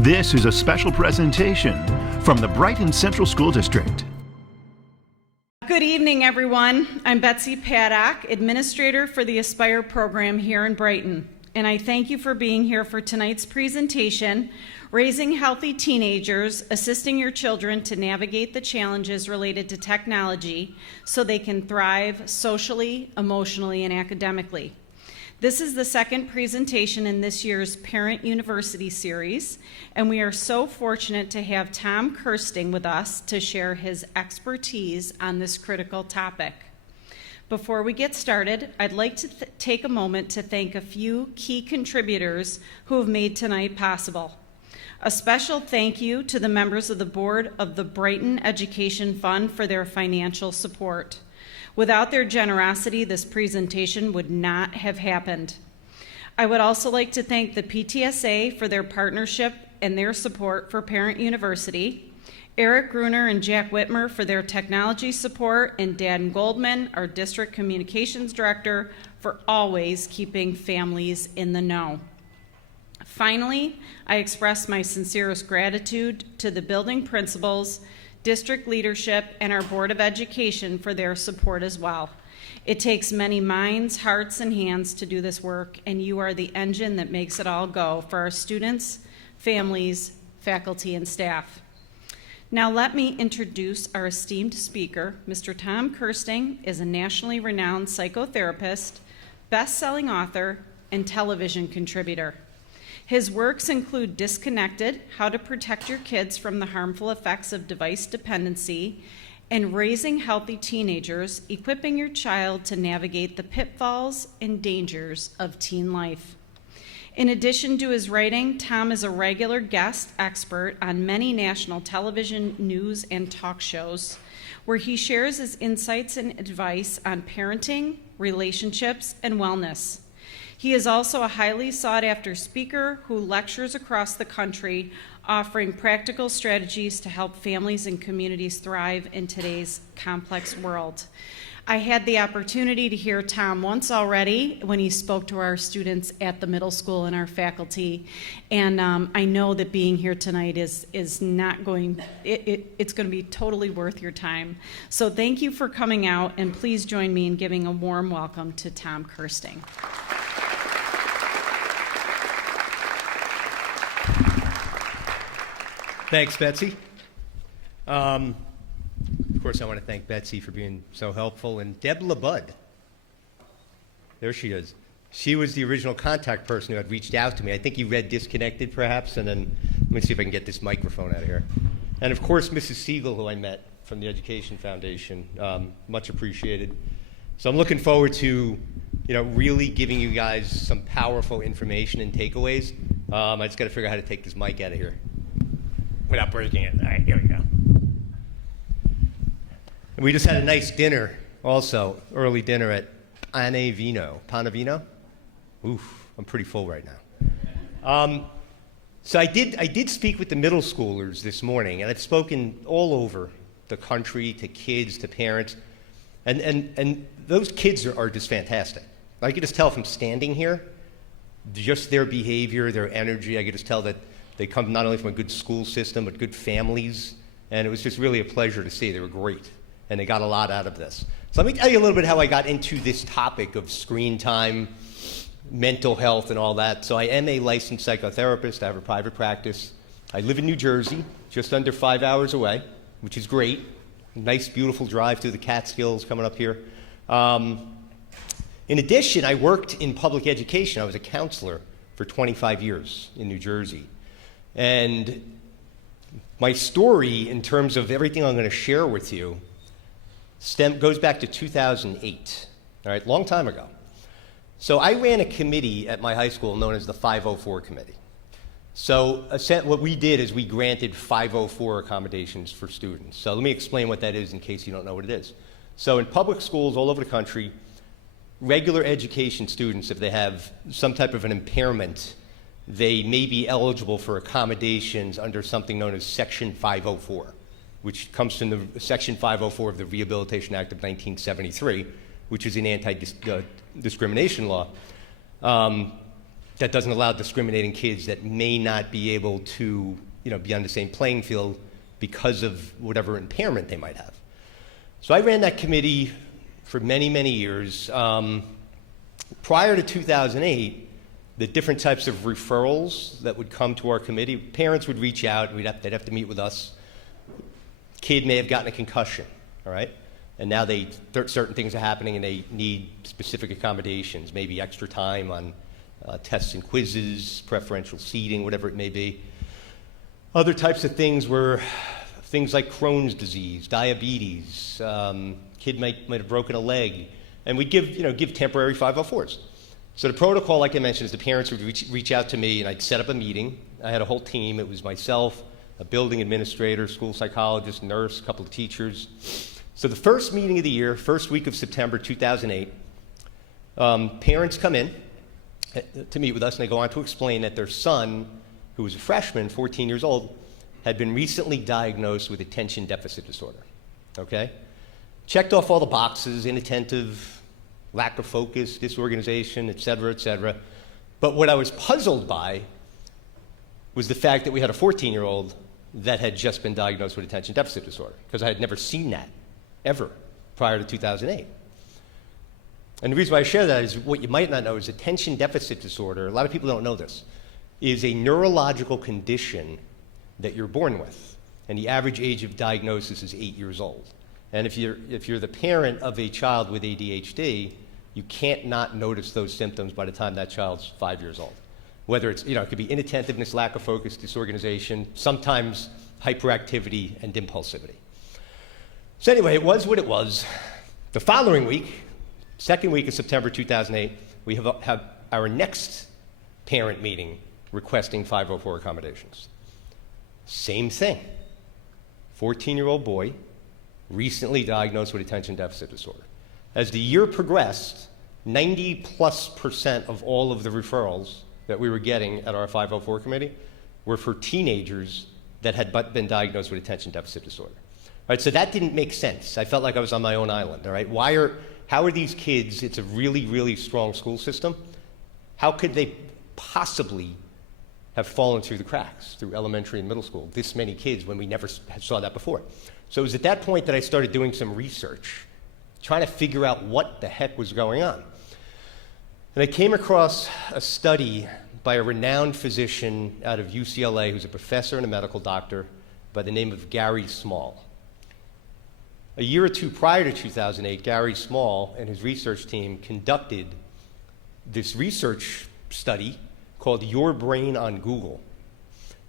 This is a special presentation from the Brighton Central School District. Good evening, everyone. I'm Betsy Paddock, Administrator for the Aspire program here in Brighton, and I thank you for being here for tonight's presentation, Raising Healthy Teenagers, Assisting Your Children to Navigate the Challenges Related to Technology so they can thrive socially, emotionally, and academically. This is the second presentation in this year's Parent University series, and we are so fortunate to have Tom Kersting with us to share his expertise on this critical topic. Before we get started, I'd like to take a moment to thank a few key contributors who have made tonight possible. A special thank you to the members of the board of the Brighton Education Fund for their financial support. Without their generosity, this presentation would not have happened. I would also like to thank the PTSA for their partnership and their support for Parent University, Eric Gruner and Jack Whitmer for their technology support, and Dan Goldman, our District Communications Director, for always keeping families in the know. Finally, I express my sincerest gratitude to the building principals, district leadership, and our Board of Education for their support as well. It takes many minds, hearts, and hands to do this work, and you are the engine that makes it all go for our students, families, faculty, and staff. Now let me introduce our esteemed speaker. Mr. Tom Kersting is a nationally renowned psychotherapist, best-selling author, and television contributor. His works include Disconnected, How to Protect Your Kids from the Harmful Effects of Device Dependency, and Raising Healthy Teenagers, Equipping Your Child to Navigate the Pitfalls and Dangers of Teen Life. In addition to his writing, Tom is a regular guest expert on many national television, news, and talk shows, where he shares his insights and advice on parenting, relationships, and wellness. He is also a highly sought-after speaker who lectures across the country, offering practical strategies to help families and communities thrive in today's complex world. I had the opportunity to hear Tom once already when he spoke to our students at the middle school and our faculty, and I know that being here tonight is not going, it's going to be totally worth your time. So thank you for coming out, and please join me in giving a warm welcome to Tom Kersting. Thanks, Betsy. Of course, I want to thank Betsy for being so helpful. And Deb LaBud, there she is. She was the original contact person who had reached out to me. I think you read Disconnected, perhaps, and then let me see if I can get this microphone out of here. And of course, Mrs. Siegel, who I met from the Education Foundation, much appreciated. So I'm looking forward to, really giving you guys some powerful information and takeaways. I just got to figure out how to take this mic out of here without breaking it. All right, here we go. And we just had a nice dinner also, early dinner at Panavino. Oof, I'm pretty full right now. So I did speak with the middle schoolers this morning, and I've spoken all over the country to kids, to parents, and those kids are just fantastic. I could just tell from standing here, just their behavior, their energy. I could just tell that they come not only from a good school system, but good families, and it was just really a pleasure to see. They were great, and they got a lot out of this. So let me tell you a little bit how I got into this topic of screen time, mental health, and all that. So I am a licensed psychotherapist. I have a private practice. I live in New Jersey, just under 5 hours away, which is great. Nice, beautiful drive through the Catskills coming up here. In addition, I worked in public education. I was a counselor for 25 years in New Jersey. And my story, in terms of everything I'm going to share with you, goes back to 2008, all right, long time ago. So I ran a committee at my high school known as the 504 Committee. So what we did is we granted 504 accommodations for students. So let me explain what that is in case you don't know what it is. So in public schools all over the country, regular education students, if they have some type of an impairment, they may be eligible for accommodations under something known as Section 504, which comes from the Section 504 of the Rehabilitation Act of 1973, which is an anti-discrimination law. that doesn't allow discriminating kids that may not be able to, be on the same playing field because of whatever impairment they might have. So I ran that committee for many, many years. Prior to 2008, the different types of referrals that would come to our committee, parents would reach out, they'd have to meet with us. Kid may have gotten a concussion, all right? And now certain things are happening and they need specific accommodations, maybe extra time on tests and quizzes, preferential seating, whatever it may be. Other types of things were things like Crohn's disease, diabetes, kid might have broken a leg, and we'd give temporary 504s. So the protocol, like I mentioned, is the parents would reach out to me and I'd set up a meeting. I had a whole team. It was myself, a building administrator, school psychologist, nurse, a couple of teachers. So the first meeting of the year, first week of September 2008, parents come in to meet with us and they go on to explain that their son, who was a freshman, 14 years old, had been recently diagnosed with attention deficit disorder, okay? Checked off all the boxes, inattentive, lack of focus, disorganization, et cetera, but what I was puzzled by was the fact that we had a 14-year-old that had just been diagnosed with attention deficit disorder, because I had never seen that, ever, prior to 2008. And the reason why I share that is what you might not know is attention deficit disorder, a lot of people don't know this, is a neurological condition that you're born with. And the average age of diagnosis is 8 years old. And if you're the parent of a child with ADHD, you can't not notice those symptoms by the time that child's 5 years old. Whether it's, it could be inattentiveness, lack of focus, disorganization, sometimes hyperactivity and impulsivity. So anyway, it was what it was. The following week, second week of September 2008, we have our next parent meeting requesting 504 accommodations. Same thing. 14-year-old boy, recently diagnosed with attention deficit disorder. As the year progressed, 90+% of all of the referrals that we were getting at our 504 committee were for teenagers that had been diagnosed with attention deficit disorder. All right, so that didn't make sense. I felt like I was on my own island, all right? How are these kids, it's a really, really strong school system, how could they possibly have fallen through the cracks through elementary and middle school, this many kids, when we never saw that before? So it was at that point that I started doing some research, trying to figure out what the heck was going on. And I came across a study by a renowned physician out of UCLA who's a professor and a medical doctor by the name of Gary Small. A year or two prior to 2008, Gary Small and his research team conducted this research study called Your Brain on Google.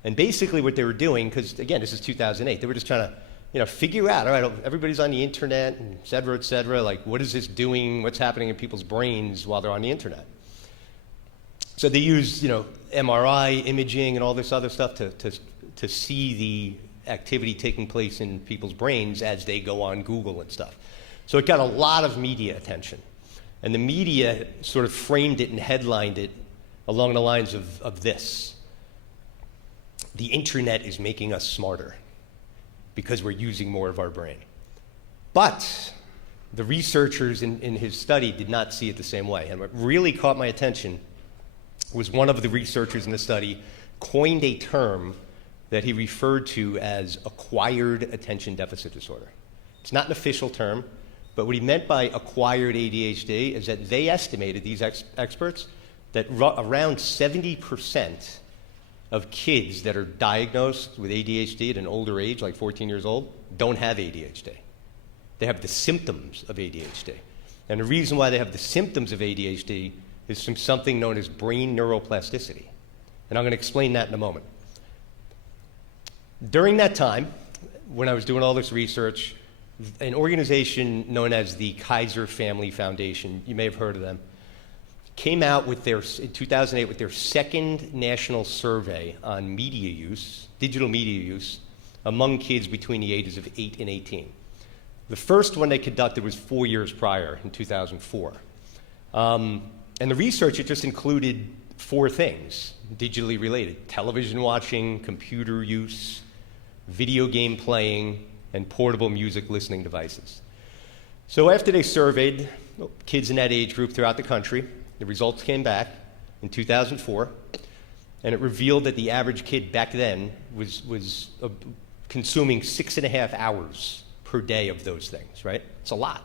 And basically what they were doing, because again, this is 2008, they were just trying to figure out, all right, everybody's on the internet, and et cetera, like what is this doing, what's happening in people's brains while they're on the internet? So they used, MRI imaging and all this other stuff to see the activity taking place in people's brains as they go on Google and stuff. So it got a lot of media attention. And the media sort of framed it and headlined it along the lines of this. The internet is making us smarter because we're using more of our brain. But the researchers in his study did not see it the same way. And what really caught my attention was one of the researchers in the study coined a term that he referred to as acquired attention deficit disorder. It's not an official term, but what he meant by acquired ADHD is that they estimated, these experts, that around 70% of kids that are diagnosed with ADHD at an older age, like 14 years old, don't have ADHD. They have the symptoms of ADHD. And the reason why they have the symptoms of ADHD is from something known as brain neuroplasticity. And I'm going to explain that in a moment. During that time, when I was doing all this research, an organization known as the Kaiser Family Foundation, you may have heard of them, came out with in 2008 with their second national survey on media use, digital media use, among kids between the ages of 8 and 18. The first one they conducted was 4 years prior, in 2004. And the research, it just included 4 things, digitally related: television watching, computer use, video game playing, and portable music listening devices. So after they surveyed kids in that age group throughout the country, the results came back, in 2004, and it revealed that the average kid back then was consuming 6.5 hours per day of those things, right? It's a lot.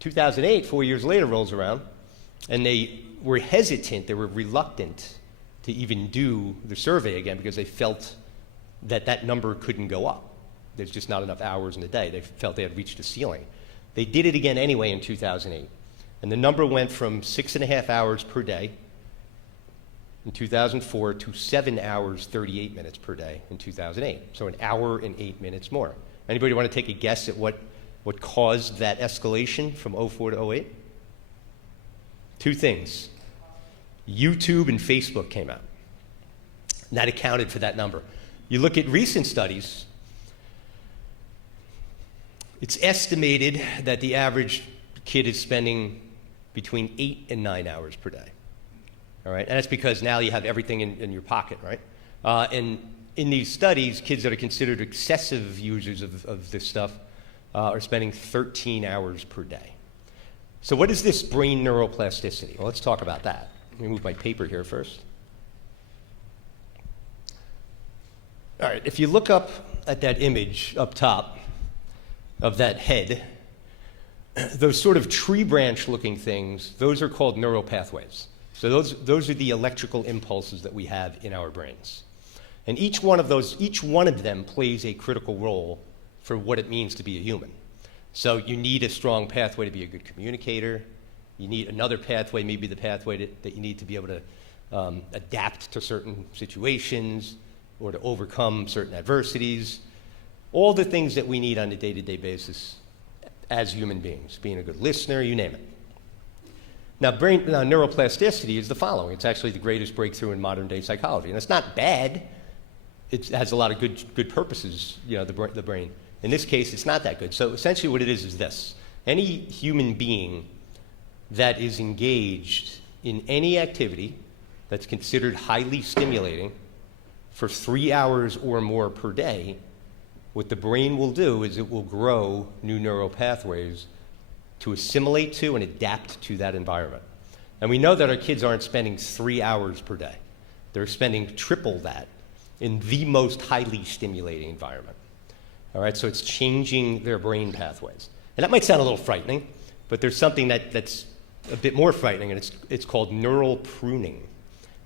2008, 4 years later, rolls around, and they were hesitant, they were reluctant to even do the survey again because they felt that that number couldn't go up. There's just not enough hours in the day. They felt they had reached a ceiling. They did it again anyway in 2008, and the number went from 6.5 hours per day in 2004 to 7 hours, 38 minutes per day in 2008. So an hour and 8 minutes more. Anybody want to take a guess at what caused that escalation from 04 to 08? Two things. YouTube and Facebook came out. And that accounted for that number. You look at recent studies, it's estimated that the average kid is spending between 8 and 9 hours per day. All right, and that's because now you have everything in your pocket, right? And in these studies, kids that are considered excessive users of this stuff are spending 13 hours per day. So what is this brain neuroplasticity? Well, let's talk about that. Let me move my paper here first. All right, if you look up at that image up top of that head, those sort of tree branch looking things, those are called neural pathways. So those are the electrical impulses that we have in our brains. And each one of them plays a critical role for what it means to be a human. So you need a strong pathway to be a good communicator. You need another pathway, maybe the pathway that you need to be able to adapt to certain situations or to overcome certain adversities. All the things that we need on a day-to-day basis as human beings, being a good listener, you name it. Now, neuroplasticity is the following. It's actually the greatest breakthrough in modern-day psychology. And it's not bad. It has a lot of good purposes, the brain. In this case, it's not that good. So essentially what it is this. Any human being that is engaged in any activity that's considered highly stimulating for 3 hours or more per day, what the brain will do is it will grow new neural pathways to assimilate to and adapt to that environment. And we know that our kids aren't spending 3 hours per day. They're spending triple that in the most highly stimulating environment. All right, so it's changing their brain pathways. And that might sound a little frightening, but there's something that's a bit more frightening, and it's called neural pruning.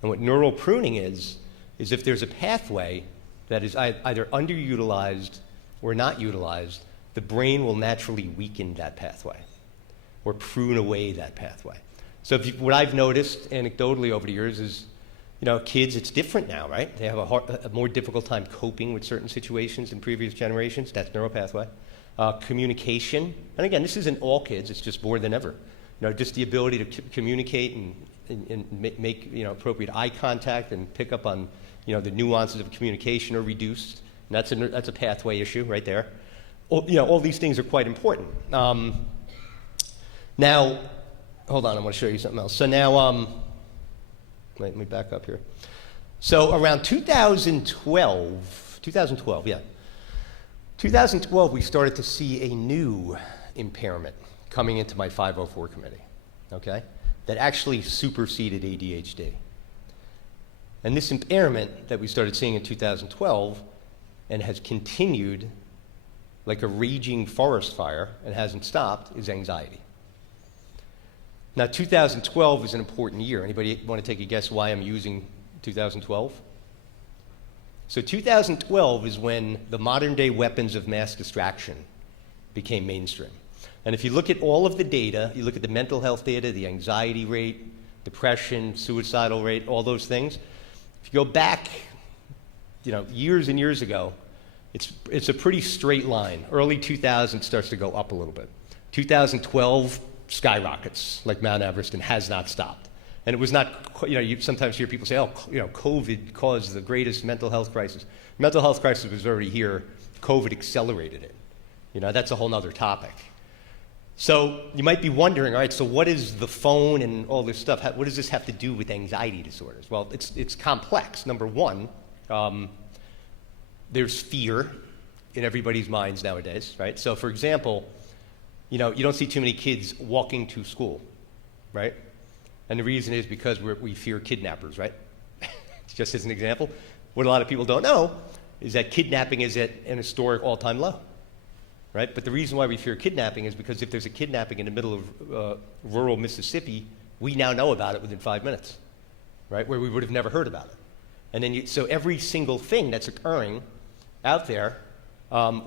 And what neural pruning is if there's a pathway that is either underutilized or not utilized, the brain will naturally weaken that pathway or prune away that pathway. So what I've noticed anecdotally over the years is, kids, it's different now, right? They have a more difficult time coping with certain situations than previous generations. That's neural pathway. Communication, and again, this isn't all kids, it's just more than ever. Just the ability to communicate and make appropriate eye contact and pick up on the nuances of communication are reduced. And that's a pathway issue right there. All these things are quite important. Now, hold on, I want to show you something else. So now, let me back up here. So around 2012, we started to see a new impairment coming into my 504 committee, okay, that actually superseded ADHD. And this impairment that we started seeing in 2012 and has continued like a raging forest fire and hasn't stopped is anxiety. Now, 2012 is an important year. Anybody want to take a guess why I'm using 2012? So 2012 is when the modern-day weapons of mass distraction became mainstream. And if you look at all of the data, you look at the mental health data, the anxiety rate, depression, suicidal rate, all those things, if you go back, years and years ago, it's a pretty straight line. Early 2000 starts to go up a little bit. 2012 skyrockets like Mount Everest and has not stopped. And it was not, you sometimes hear people say, COVID caused the greatest mental health crisis. Mental health crisis was already here. COVID accelerated it. That's a whole other topic. So you might be wondering, all right, so what is the phone and all this stuff? What does this have to do with anxiety disorders? Well, it's complex. Number one, there's fear in everybody's minds nowadays, right? So for example, you don't see too many kids walking to school, right? And the reason is because we fear kidnappers, right? Just as an example. What a lot of people don't know is that kidnapping is at an historic all-time low, right? But the reason why we fear kidnapping is because if there's a kidnapping in the middle of rural Mississippi, we now know about it within 5 minutes, right? Where we would have never heard about it. And then so every single thing that's occurring out there,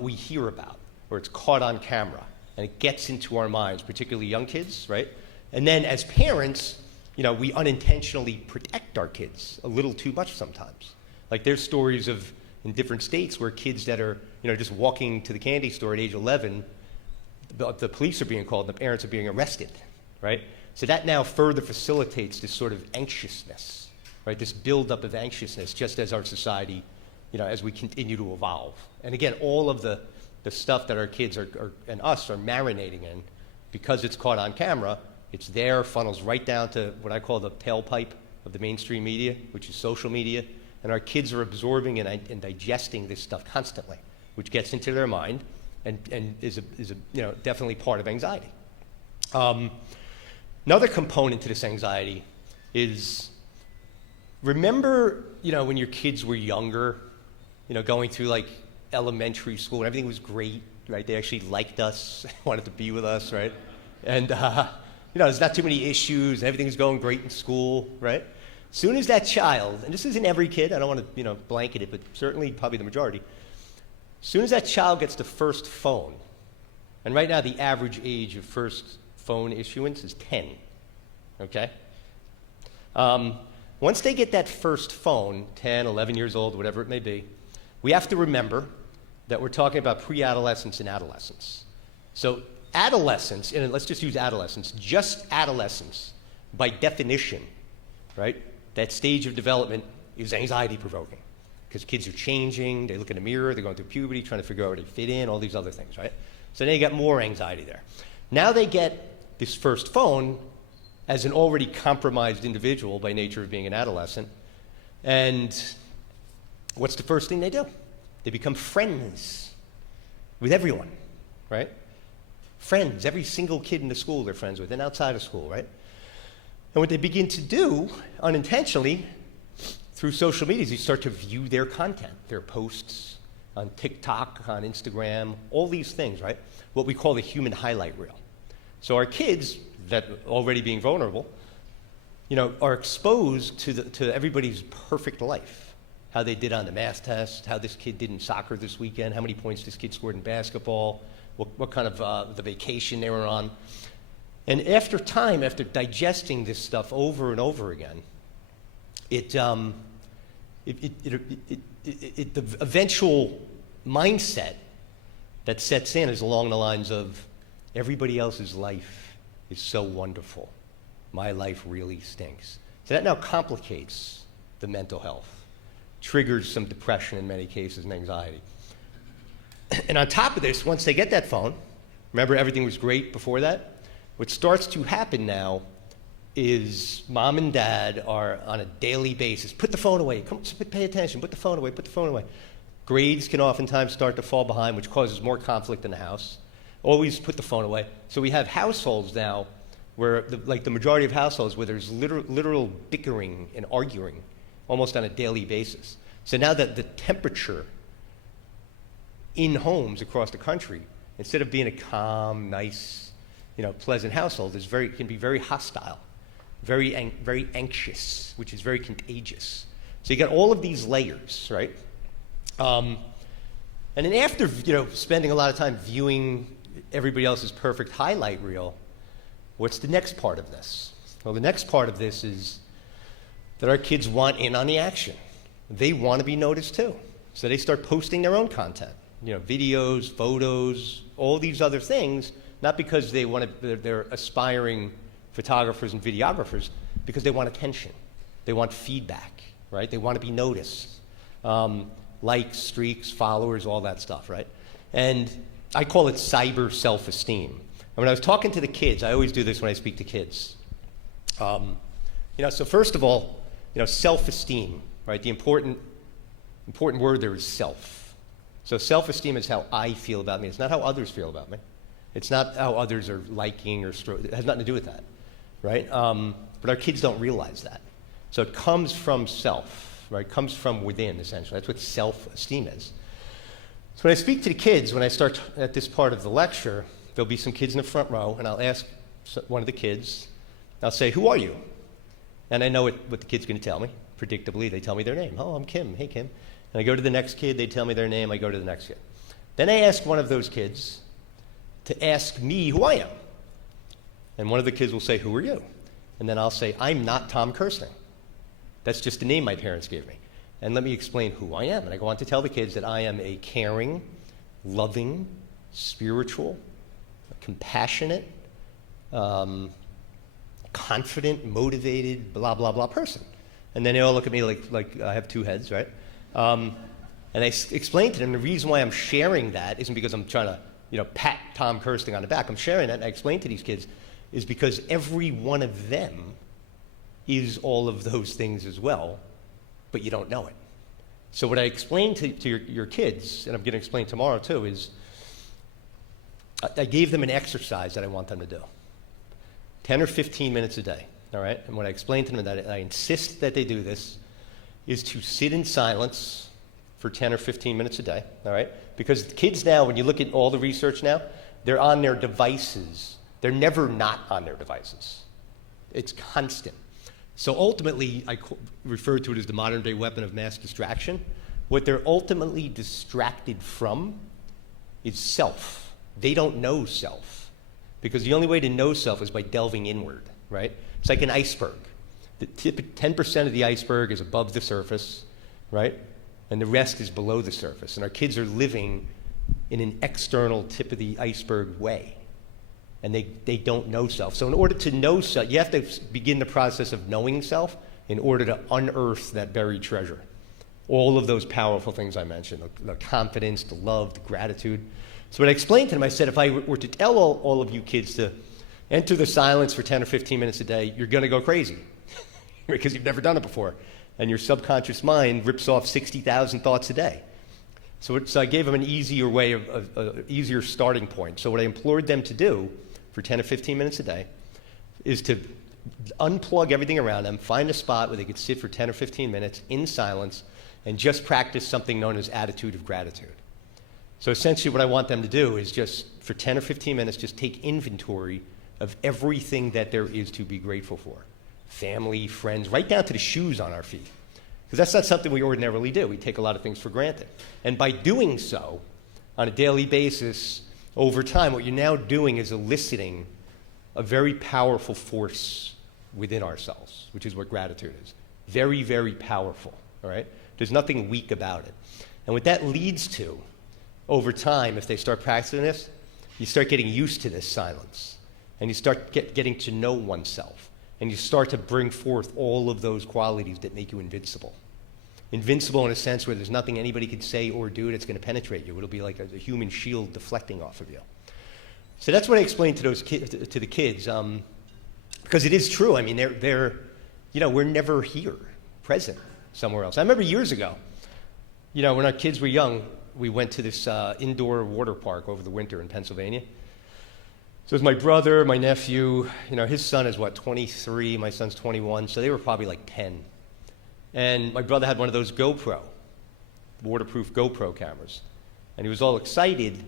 we hear about, or it's caught on camera, and it gets into our minds, particularly young kids, right? And then as parents, we unintentionally protect our kids a little too much sometimes. Like there's stories of in different states where kids that are, just walking to the candy store at age 11, the police are being called and the parents are being arrested, right? So that now further facilitates this sort of anxiousness, right? This buildup of anxiousness just as our society, as we continue to evolve. And again, all of the stuff that our kids and us are marinating in, because it's caught on camera, it's there, funnels right down to what I call the tailpipe of the mainstream media, which is social media. And our kids are absorbing and digesting this stuff constantly, which gets into their mind and is definitely part of anxiety. Another component to this anxiety is, remember, when your kids were younger, going through like elementary school and everything was great, right? They actually liked us, wanted to be with us, right? And there's not too many issues, everything's going great in school, right? As soon as that child, and this isn't every kid, I don't want to blanket it, but certainly probably the majority, as soon as that child gets the first phone, and right now the average age of first phone issuance is 10, okay? Once they get that first phone, 10, 11 years old, whatever it may be, we have to remember that we're talking about pre-adolescence and adolescence. So adolescence, and let's just use adolescence, just adolescence, by definition, right? That stage of development is anxiety-provoking because kids are changing, they look in the mirror, they're going through puberty, trying to figure out where they fit in, all these other things, right? So then you get more anxiety there. Now they get this first phone as an already compromised individual by nature of being an adolescent, and what's the first thing they do? They become friends with everyone, right? Friends, every single kid in the school they're friends with, and outside of school, right? And what they begin to do, unintentionally, through social media, is you start to view their content, their posts on TikTok, on Instagram, all these things, right? What we call the human highlight reel. So our kids, that already being vulnerable, are exposed to everybody's perfect life. How they did on the math test, how this kid did in soccer this weekend, how many points this kid scored in basketball, what kind of the vacation they were on. And after time, after digesting this stuff over and over again, the eventual mindset that sets in is along the lines of, everybody else's life is so wonderful. My life really stinks. So that now complicates the mental health, triggers some depression in many cases and anxiety. And on top of this, once they get that phone, remember everything was great before that? What starts to happen now is mom and dad are on a daily basis, put the phone away, come pay attention, put the phone away, put the phone away. Grades can oftentimes start to fall behind, which causes more conflict in the house. Always put the phone away. So we have households now where, the majority of households, where there's literal bickering and arguing almost on a daily basis. So now that the temperature in homes across the country, instead of being a calm, nice, pleasant household, can be very hostile, very anxious, which is very contagious. So you got all of these layers, right? And then after spending a lot of time viewing everybody else's perfect highlight reel, what's the next part of this? Well, the next part of this is that our kids want in on the action. They want to be noticed too. So they start posting their own content, videos, photos, all these other things, not because they're aspiring photographers and videographers, because they want attention. They want feedback, right? They want to be noticed. Likes, streaks, followers, all that stuff, right? And I call it cyber self-esteem. And when I was talking to the kids, I always do this when I speak to kids. So first of all, self-esteem, right? The important word there is self. So self-esteem is how I feel about me. It's not how others feel about me. It's not how others are liking or it has nothing to do with that, right? but our kids don't realize that. So it comes from self, right? It comes from within, essentially. That's what self-esteem is. So when I speak to the kids, when I start at this part of the lecture, there'll be some kids in the front row, and I'll ask one of the kids, I'll say, who are you? And I know what the kid's going to tell me. Predictably, they tell me their name. Oh, I'm Kim. Hey, Kim. And I go to the next kid, they tell me their name, I go to the next kid. Then I ask one of those kids to ask me who I am. And one of the kids will say, who are you? And then I'll say, I'm not Tom Kersting. That's just the name my parents gave me. And let me explain who I am. And I go on to tell the kids that I am a caring, loving, spiritual, compassionate, confident, motivated, blah, blah, blah person. And then they all look at me like I have two heads, right? And I explain to them the reason why I'm sharing that isn't because I'm trying to, pat Tom Kersting on the back. I'm sharing that, and I explain to these kids, is because every one of them is all of those things as well, but you don't know it. So what I explain to your kids, and I'm going to explain tomorrow too, is I gave them an exercise that I want them to do. 10 or 15 minutes a day, all right? And what I explained to them, that I insist that they do this, is to sit in silence for 10 or 15 minutes a day, all right? Because the kids now, when you look at all the research now, they're on their devices. They're never not on their devices. It's constant. So ultimately, I refer to it as the modern day weapon of mass distraction. What they're ultimately distracted from is self. They don't know self. Because the only way to know self is by delving inward, right? It's like an iceberg. The 10% of the iceberg is above the surface, right? And the rest is below the surface. And our kids are living in an external tip of the iceberg way. And they don't know self. So in order to know self, you have to begin the process of knowing self in order to unearth that buried treasure. All of those powerful things I mentioned, the confidence, the love, the gratitude. So what I explained to them, I said, if I were to tell all of you kids to enter the silence for 10 or 15 minutes a day, you're going to go crazy because you've never done it before. And your subconscious mind rips off 60,000 thoughts a day. So I gave them an easier way, an easier starting point. So what I implored them to do for 10 or 15 minutes a day is to unplug everything around them, find a spot where they could sit for 10 or 15 minutes in silence and just practice something known as attitude of gratitude. So essentially what I want them to do is just for 10 or 15 minutes, just take inventory of everything that there is to be grateful for. Family, friends, right down to the shoes on our feet. Because that's not something we ordinarily do. We take a lot of things for granted. And by doing so on a daily basis, over time, what you're now doing is eliciting a very powerful force within ourselves, which is what gratitude is. Very, very powerful, all right? There's nothing weak about it. And what that leads to, over time, if they start practicing this, you start getting used to this silence. And you start getting to know oneself. And you start to bring forth all of those qualities that make you invincible. Invincible in a sense where there's nothing anybody could say or do that's going to penetrate you. It'll be like a human shield deflecting off of you. So that's what I explained to the kids, because it is true. I mean, we're never here, present somewhere else. I remember years ago, when our kids were young, we went to this indoor water park over the winter in Pennsylvania. So it was my brother, my nephew, his son is 23, my son's 21, so they were probably like 10. And my brother had one of those waterproof GoPro cameras. And he was all excited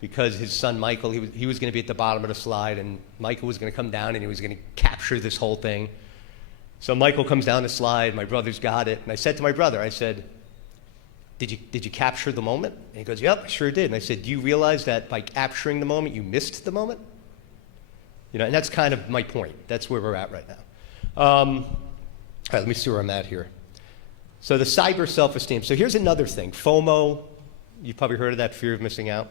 because his son Michael, he was going to be at the bottom of the slide, and Michael was going to come down and he was going to capture this whole thing. So Michael comes down the slide, my brother's got it, and I said to my brother, I said, did you capture the moment? And he goes, yep, I sure did. And I said, do you realize that by capturing the moment, you missed the moment? And that's kind of my point. That's where we're at right now. All right, let me see where I'm at here. So the cyber self-esteem. So here's another thing. FOMO, you've probably heard of that, fear of missing out.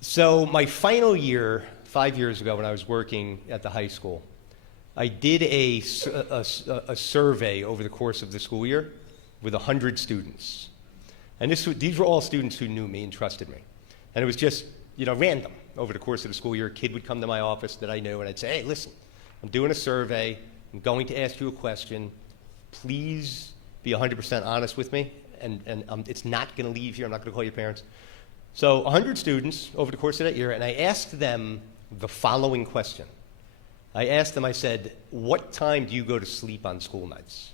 So my final year, 5 years ago when I was working at the high school, I did a survey over the course of the school year with 100 students. And these were all students who knew me and trusted me. And it was just, random. Over the course of the school year, a kid would come to my office that I knew, and I'd say, hey, listen, I'm doing a survey. I'm going to ask you a question. Please be 100% honest with me, and it's not going to leave here. I'm not going to call your parents. So 100 students over the course of that year, and I asked them the following question. I asked them, I said, what time do you go to sleep on school nights?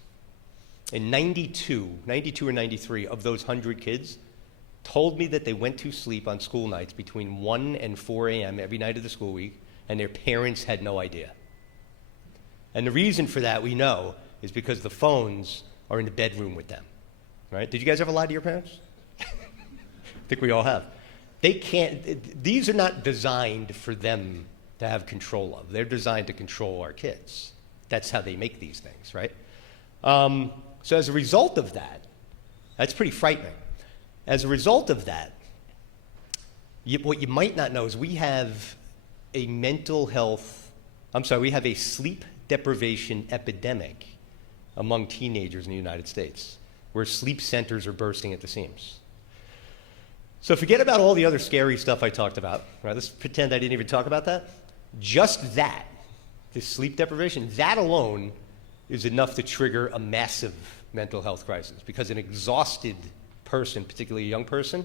And 92 or 93 of those 100 kids told me that they went to sleep on school nights between 1 and 4 a.m. every night of the school week, and their parents had no idea. And the reason for that, we know, is because the phones are in the bedroom with them, right? Did you guys ever lie to your parents? I think we all have. They can't, these are not designed for them to have control of. They're designed to control our kids. That's how they make these things, right? So as a result of that, that's pretty frightening. As a result of that, what you might not know is we have a we have a sleep deprivation epidemic among teenagers in the United States, where sleep centers are bursting at the seams. So forget about all the other scary stuff I talked about, right? Let's pretend I didn't even talk about that. Just that, this sleep deprivation, that alone is enough to trigger a massive mental health crisis, because an exhausted person, particularly a young person,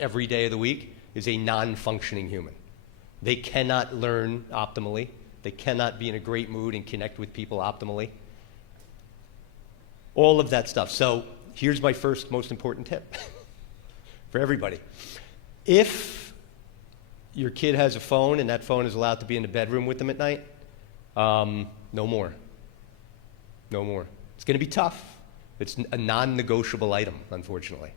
every day of the week is a non-functioning human. They cannot learn optimally. They cannot be in a great mood and connect with people optimally. All of that stuff. So here's my first most important tip for everybody. If your kid has a phone and that phone is allowed to be in the bedroom with them at night, no more. No more. It's going to be tough. It's a non-negotiable item, unfortunately.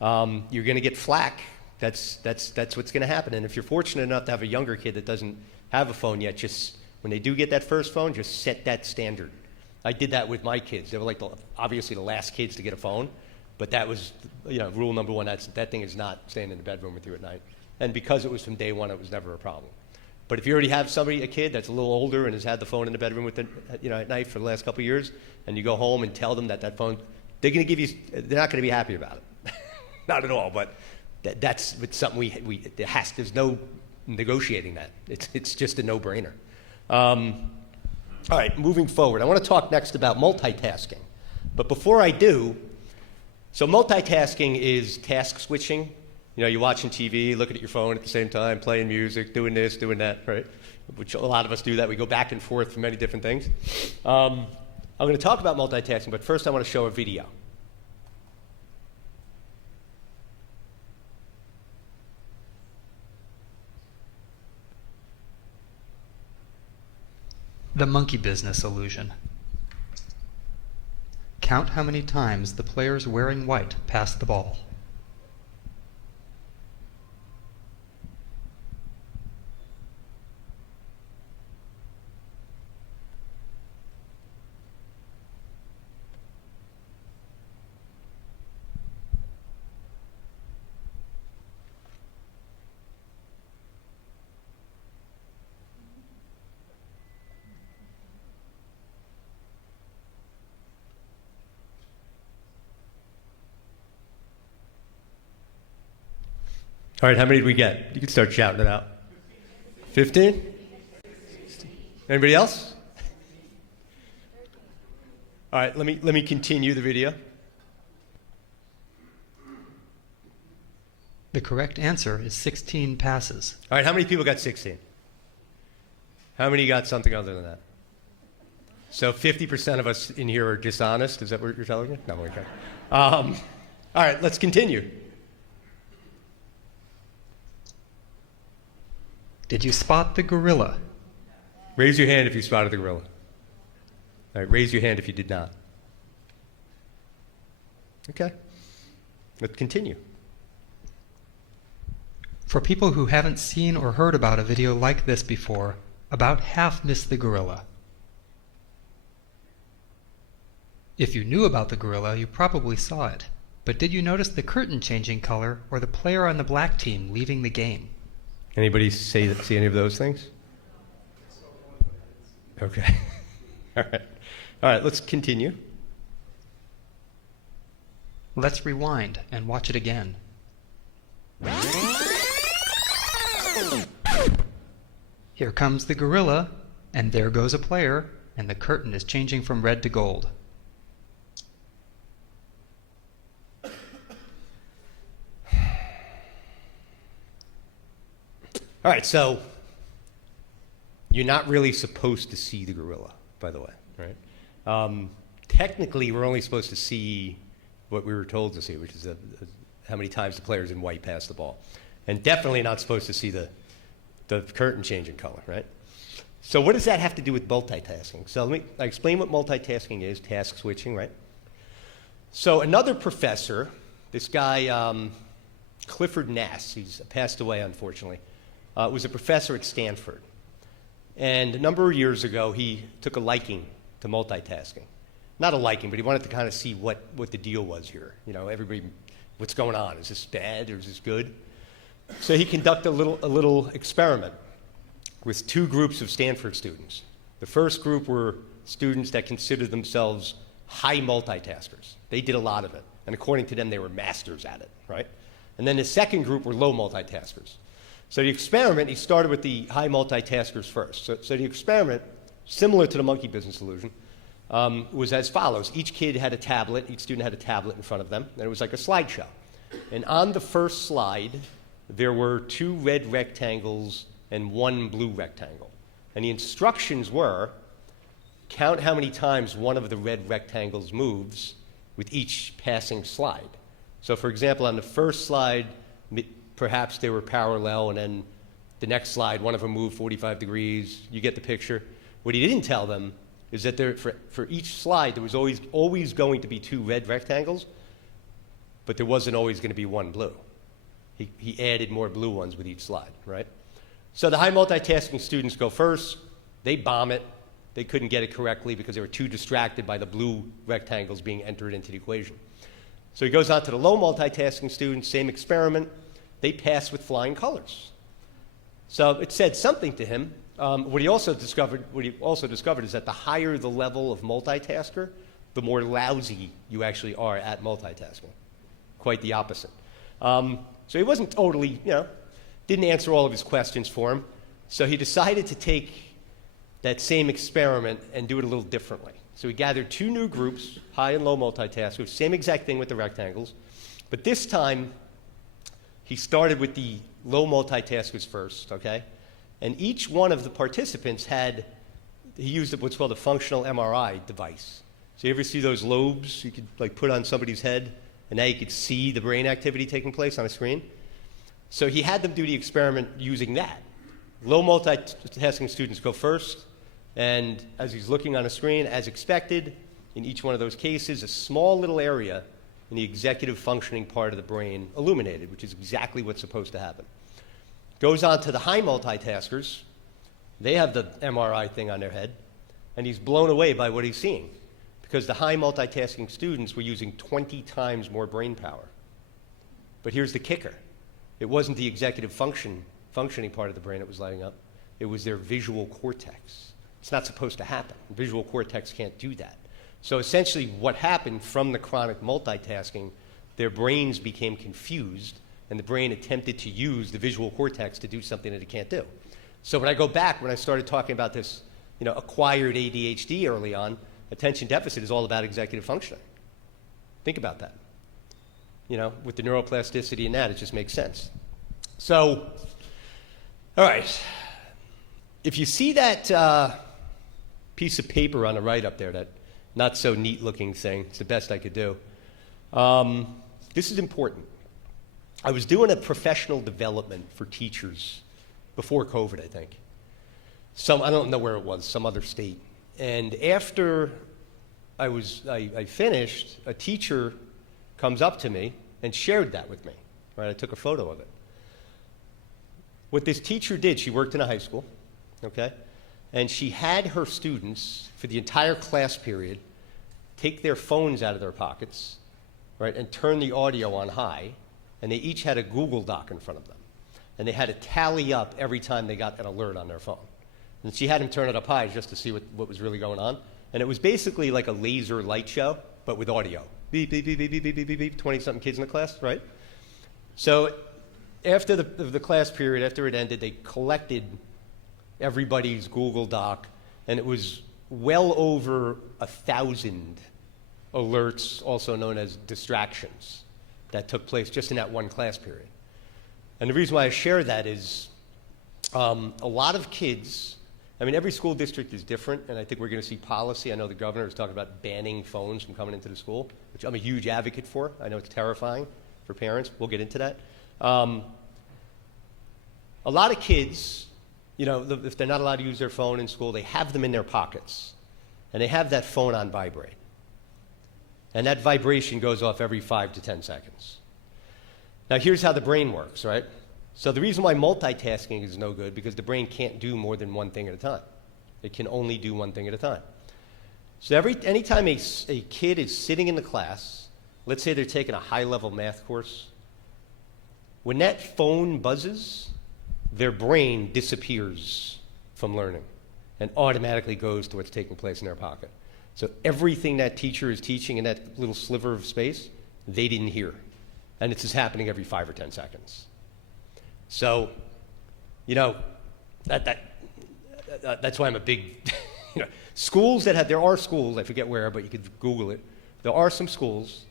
You're going to get flack. That's what's going to happen. And if you're fortunate enough to have a younger kid that doesn't have a phone yet, just when they do get that first phone, just set that standard. I did that with my kids. They were like obviously the last kids to get a phone, but that was rule number one. That thing is not staying in the bedroom with you at night. And because it was from day one, it was never a problem. But if you already have a kid that's a little older and has had the phone in the bedroom with them, at night for the last couple of years, and you go home and tell them that phone, they're not going to be happy about it. Not at all, but that's something there's no negotiating that. It's just a no-brainer. All right, moving forward. I want to talk next about multitasking. But before I do, so multitasking is task switching. You're watching TV, looking at your phone at the same time, playing music, doing this, doing that, right? Which a lot of us do that. We go back and forth for many different things. I'm going to talk about multitasking, but first I want to show a video. The monkey business illusion. Count how many times the players wearing white pass the ball. All right, how many did we get? You can start shouting it out. 15? Anybody else? All right, let me continue the video. The correct answer is 16 passes. All right, how many people got 16? How many got something other than that? So 50% of us in here are dishonest. Is that what you're telling me? No, okay. All right, let's continue. Did you spot the gorilla? Raise your hand if you spotted the gorilla. All right, raise your hand if you did not. Okay, let's continue. For people who haven't seen or heard about a video like this before, about half missed the gorilla. If you knew about the gorilla, you probably saw it. But did you notice the curtain changing color or the player on the black team leaving the game? Anybody see any of those things? Okay. All right, let's continue. Let's rewind and watch it again. Here comes the gorilla, and there goes a player, and the curtain is changing from red to gold. All right, so You're not really supposed to see the gorilla, by the way, right? Technically, we're only supposed to see what we were told to see, which is how many times the players in white pass the ball. And definitely not supposed to see the curtain changing color, right? So what does that have to do with multitasking? So let me explain what multitasking is, task switching, right? So another professor, this guy, Clifford Nass, he's passed away, unfortunately, was a professor at Stanford. And a number of years ago, he took a liking to multitasking. Not a liking, but he wanted to kind of see what the deal was here. You know, everybody, what's going on? Is this bad or is this good? So he conducted a little experiment with two groups of Stanford students. The first group were students that considered themselves high multitaskers. They did a lot of it. And according to them, they were masters at it, right? And then the second group were low multitaskers. So the experiment, he started with the high multitaskers first. So the experiment, similar to the monkey business illusion, was as follows. Each kid had a tablet, each student had a tablet in front of them, and it was like a slideshow. And on the first slide, there were 2 red rectangles and 1 blue rectangle. And the instructions were, count how many times one of the red rectangles moves with each passing slide. So for example, on the first slide, perhaps they were parallel, and then the next slide, one of them moved 45 degrees. You get the picture. What he didn't tell them is that for each slide, there was always going to be 2 red rectangles, but there wasn't always going to be 1 blue. He added more blue ones with each slide, right? So the high multitasking students go first. They bomb it. They couldn't get it correctly because they were too distracted by the blue rectangles being entered into the equation. So he goes on to the low multitasking students, same experiment. They pass with flying colors. So it said something to him. What he also discovered is that the higher the level of multitasker, the more lousy you actually are at multitasking. Quite the opposite. So he wasn't totally, didn't answer all of his questions for him. So he decided to take that same experiment and do it a little differently. So he gathered 2 new groups, high and low multitaskers, same exact thing with the rectangles. But this time, he started with the low multitaskers first, okay? And each one of the participants he used what's called a functional MRI device. So you ever see those lobes you could put on somebody's head, and now you could see the brain activity taking place on a screen? So he had them do the experiment using that. Low multitasking students go first, and as he's looking on a screen, as expected, in each one of those cases, a small little area in the executive functioning part of the brain illuminated, which is exactly what's supposed to happen. Goes on to the high multitaskers. They have the MRI thing on their head, and he's blown away by what he's seeing because the high multitasking students were using 20 times more brain power. But here's the kicker. It wasn't the executive functioning part of the brain that was lighting up. It was their visual cortex. It's not supposed to happen. The visual cortex can't do that. So essentially what happened from the chronic multitasking, their brains became confused, and the brain attempted to use the visual cortex to do something that it can't do. So when I started talking about this, acquired ADHD early on, attention deficit is all about executive functioning. Think about that. With the neuroplasticity and that, it just makes sense. So, all right. If you see that piece of paper on the right up there, that not so neat looking thing, it's the best I could do. This is important. I was doing a professional development for teachers before COVID, I think. I don't know where it was, some other state. And after I finished, a teacher comes up to me and shared that with me. Right? I took a photo of it. What this teacher did, she worked in a high school, okay? And she had her students, for the entire class period, take their phones out of their pockets, right, and turn the audio on high, and they each had a Google Doc in front of them. And they had to tally up every time they got an alert on their phone. And she had them turn it up high just to see what was really going on. And it was basically like a laser light show, but with audio. Beep, beep, beep, beep, beep, beep, beep, beep, 20-something kids in the class, right? So after the class period, after it ended, they collected everybody's Google Doc, and it was well over 1,000 alerts, also known as distractions, that took place just in that one class period. And the reason why I share that is a lot of kids, I mean, every school district is different, and I think we're going to see policy. I know the governor is talking about banning phones from coming into the school, which I'm a huge advocate for. I know it's terrifying for parents. We'll get into that. A lot of kids, you know, if they're not allowed to use their phone in school, they have them in their pockets, and they have that phone on vibrate. And that vibration goes off every 5 to 10 seconds. Now, here's how the brain works, right? So the reason why multitasking is no good, because the brain can't do more than one thing at a time. It can only do one thing at a time. So anytime a kid is sitting in the class, let's say they're taking a high-level math course, when that phone buzzes, their brain disappears from learning and automatically goes to what's taking place in their pocket. So everything that teacher is teaching in that little sliver of space, they didn't hear. And it's just happening every 5 or 10 seconds. So, you know, that's why I'm a big, you know, schools that have, there are schools, I forget where, but you could Google it. There are some schools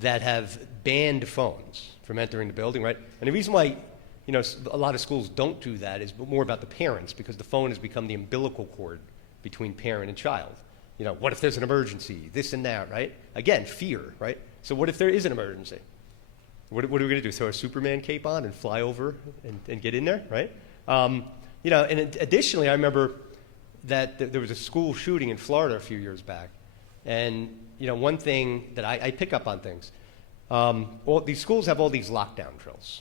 that have banned phones from entering the building, right? And the reason why, you know, a lot of schools don't do that is more about the parents, because the phone has become the umbilical cord between parent and child. You know, what if there's an emergency, this and that, right? Again, fear, right? So what if there is an emergency? What are we going to do? Throw a Superman cape on and fly over and get in there, right? You know, and additionally, I remember that there was a school shooting in Florida a few years back. And, you know, one thing that I pick up on things, all these schools have all these lockdown drills,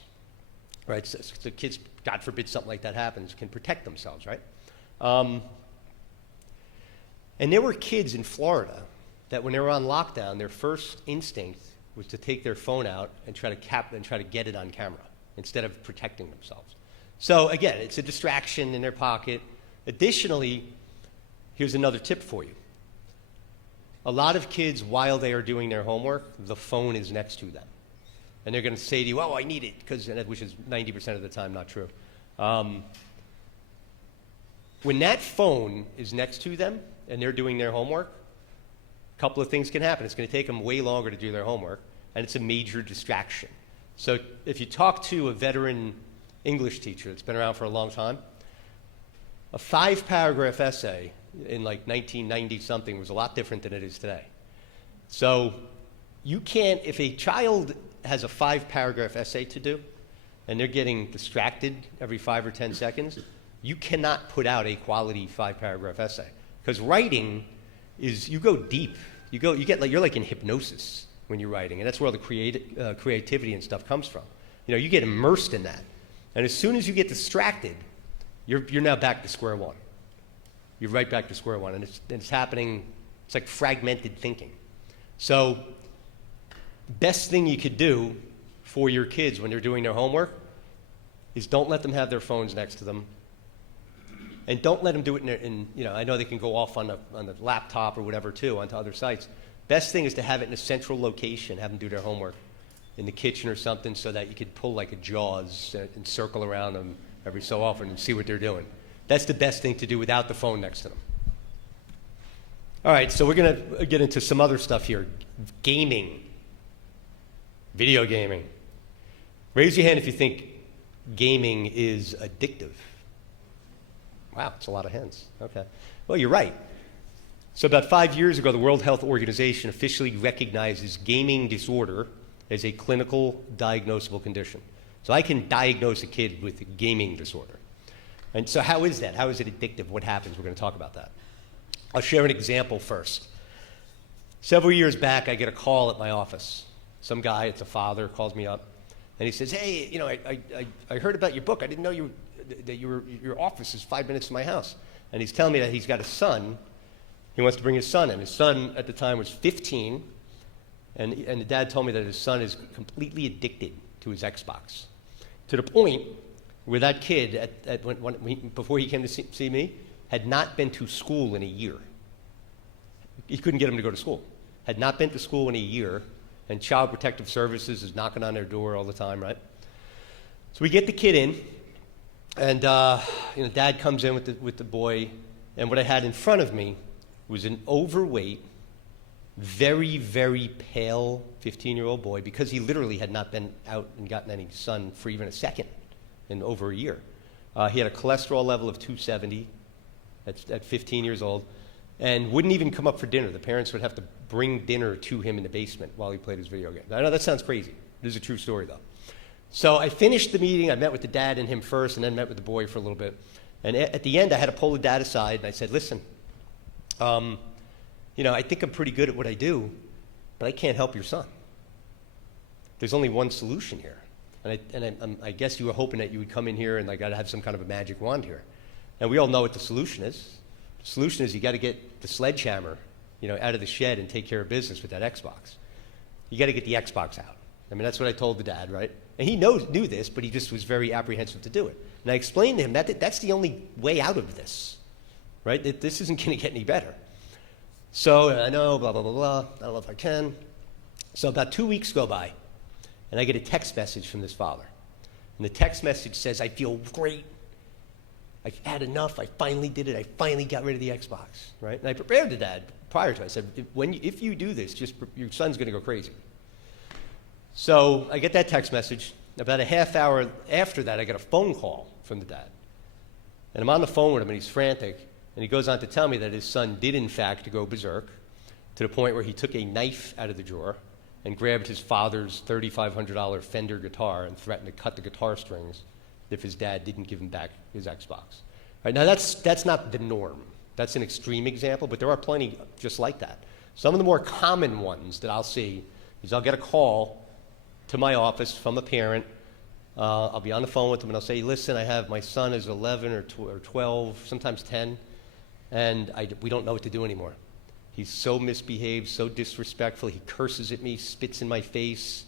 right? So kids, God forbid something like that happens, can protect themselves, right? And there were kids in Florida that when they were on lockdown, their first instinct was to take their phone out and try to get it on camera instead of protecting themselves. So again, it's a distraction in their pocket. Additionally, here's another tip for you. A lot of kids, while they are doing their homework, the phone is next to them. And they're going to say to you, oh, I need it, which is 90% of the time not true. When that phone is next to them and they're doing their homework, a couple of things can happen. It's going to take them way longer to do their homework, and it's a major distraction. So if you talk to a veteran English teacher that's been around for a long time, a 5-paragraph essay in like 1990-something was a lot different than it is today. So you can't, if a child has a 5-paragraph essay to do, and they're getting distracted every 5 or 10 seconds, you cannot put out a quality 5-paragraph essay. Because writing is, you go deep. You're like in hypnosis when you're writing, and that's where all the creativity and stuff comes from. You know, you get immersed in that. And as soon as you get distracted, you're now back to square one. You're right back to square one, and it's happening. It's like fragmented thinking. So, best thing you could do for your kids when they're doing their homework is don't let them have their phones next to them, and don't let them do it you know, I know they can go off on the laptop or whatever too onto other sites. Best thing is to have it in a central location, have them do their homework in the kitchen or something, so that you could pull like a JAWS and circle around them every so often and see what they're doing. That's the best thing to do without the phone next to them. All right, so we're going to get into some other stuff here. Gaming. Video gaming. Raise your hand if you think gaming is addictive. Wow, that's a lot of hands. Okay. Well, you're right. So about 5 years ago, the World Health Organization officially recognizes gaming disorder as a clinical diagnosable condition. So I can diagnose a kid with a gaming disorder. And so how is that? How is it addictive? What happens? We're going to talk about that. I'll share an example first. Several years back, I get a call at my office. Some guy, it's a father, calls me up, and he says, hey, you know, I heard about your book. I didn't know that your office is 5 minutes from my house. And he's telling me that he's got a son. He wants to bring his son in. His son at the time was 15, and the dad told me that his son is completely addicted to his Xbox, to the point where that kid, before he came to see me, had not been to school in a year. He couldn't get him to go to school. Had not been to school in a year, and Child Protective Services is knocking on their door all the time, right? So we get the kid in, and Dad comes in with the boy, and what I had in front of me was an overweight, very, very pale 15-year-old boy, because he literally had not been out and gotten any sun for even a second in over a year. He had a cholesterol level of 270. at 15 years old, and wouldn't even come up for dinner. The parents would have to bring dinner to him in the basement while he played his video game. I know that sounds crazy. It is a true story, though. So I finished the meeting. I met with the dad and him first, and then met with the boy for a little bit. And at the end, I had to pull the dad aside, and I said, listen, I think I'm pretty good at what I do, but I can't help your son. There's only one solution here. And I guess you were hoping that you would come in here and I got to have some kind of a magic wand here. And we all know what the solution is. The solution is you got to get the sledgehammer, out of the shed and take care of business with that Xbox. You got to get the Xbox out. I mean, that's what I told the dad, right? And he knew this, but he just was very apprehensive to do it. And I explained to him that's the only way out of this, right? This isn't going to get any better. So I know, blah, blah, blah, blah. I don't know if I can. So about 2 weeks go by, and I get a text message from this father. And the text message says, I feel great. I've had enough. I finally did it. I finally got rid of the Xbox, right? And I prepared the dad prior to it. I said, if you do this, your son's going to go crazy. So I get that text message. About a half hour after that, I get a phone call from the dad. And I'm on the phone with him, and he's frantic. And he goes on to tell me that his son did, in fact, go berserk to the point where he took a knife out of the drawer and grabbed his father's $3,500 Fender guitar and threatened to cut the guitar strings if his dad didn't give him back his Xbox. Right, now, that's not the norm. That's an extreme example, but there are plenty just like that. Some of the more common ones that I'll see is I'll get a call to my office from a parent. I'll be on the phone with them, and I'll say, listen, my son is 11 or 12, sometimes 10, and we don't know what to do anymore. He's so misbehaved, so disrespectful. He curses at me, spits in my face,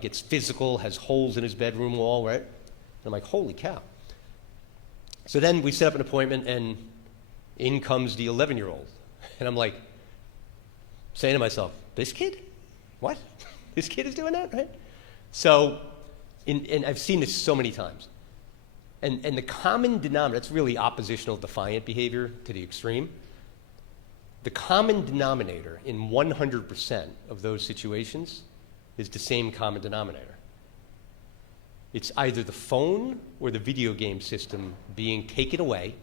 gets physical, has holes in his bedroom wall, right? And I'm like, holy cow. So then we set up an appointment, and in comes the 11-year-old. And I'm like, saying to myself, this kid? What? This kid is doing that, right? So, and I've seen this so many times. And the common denominator, that's really oppositional defiant behavior to the extreme. The common denominator in 100% of those situations is the same common denominator. It's either the phone or the video game system being taken away,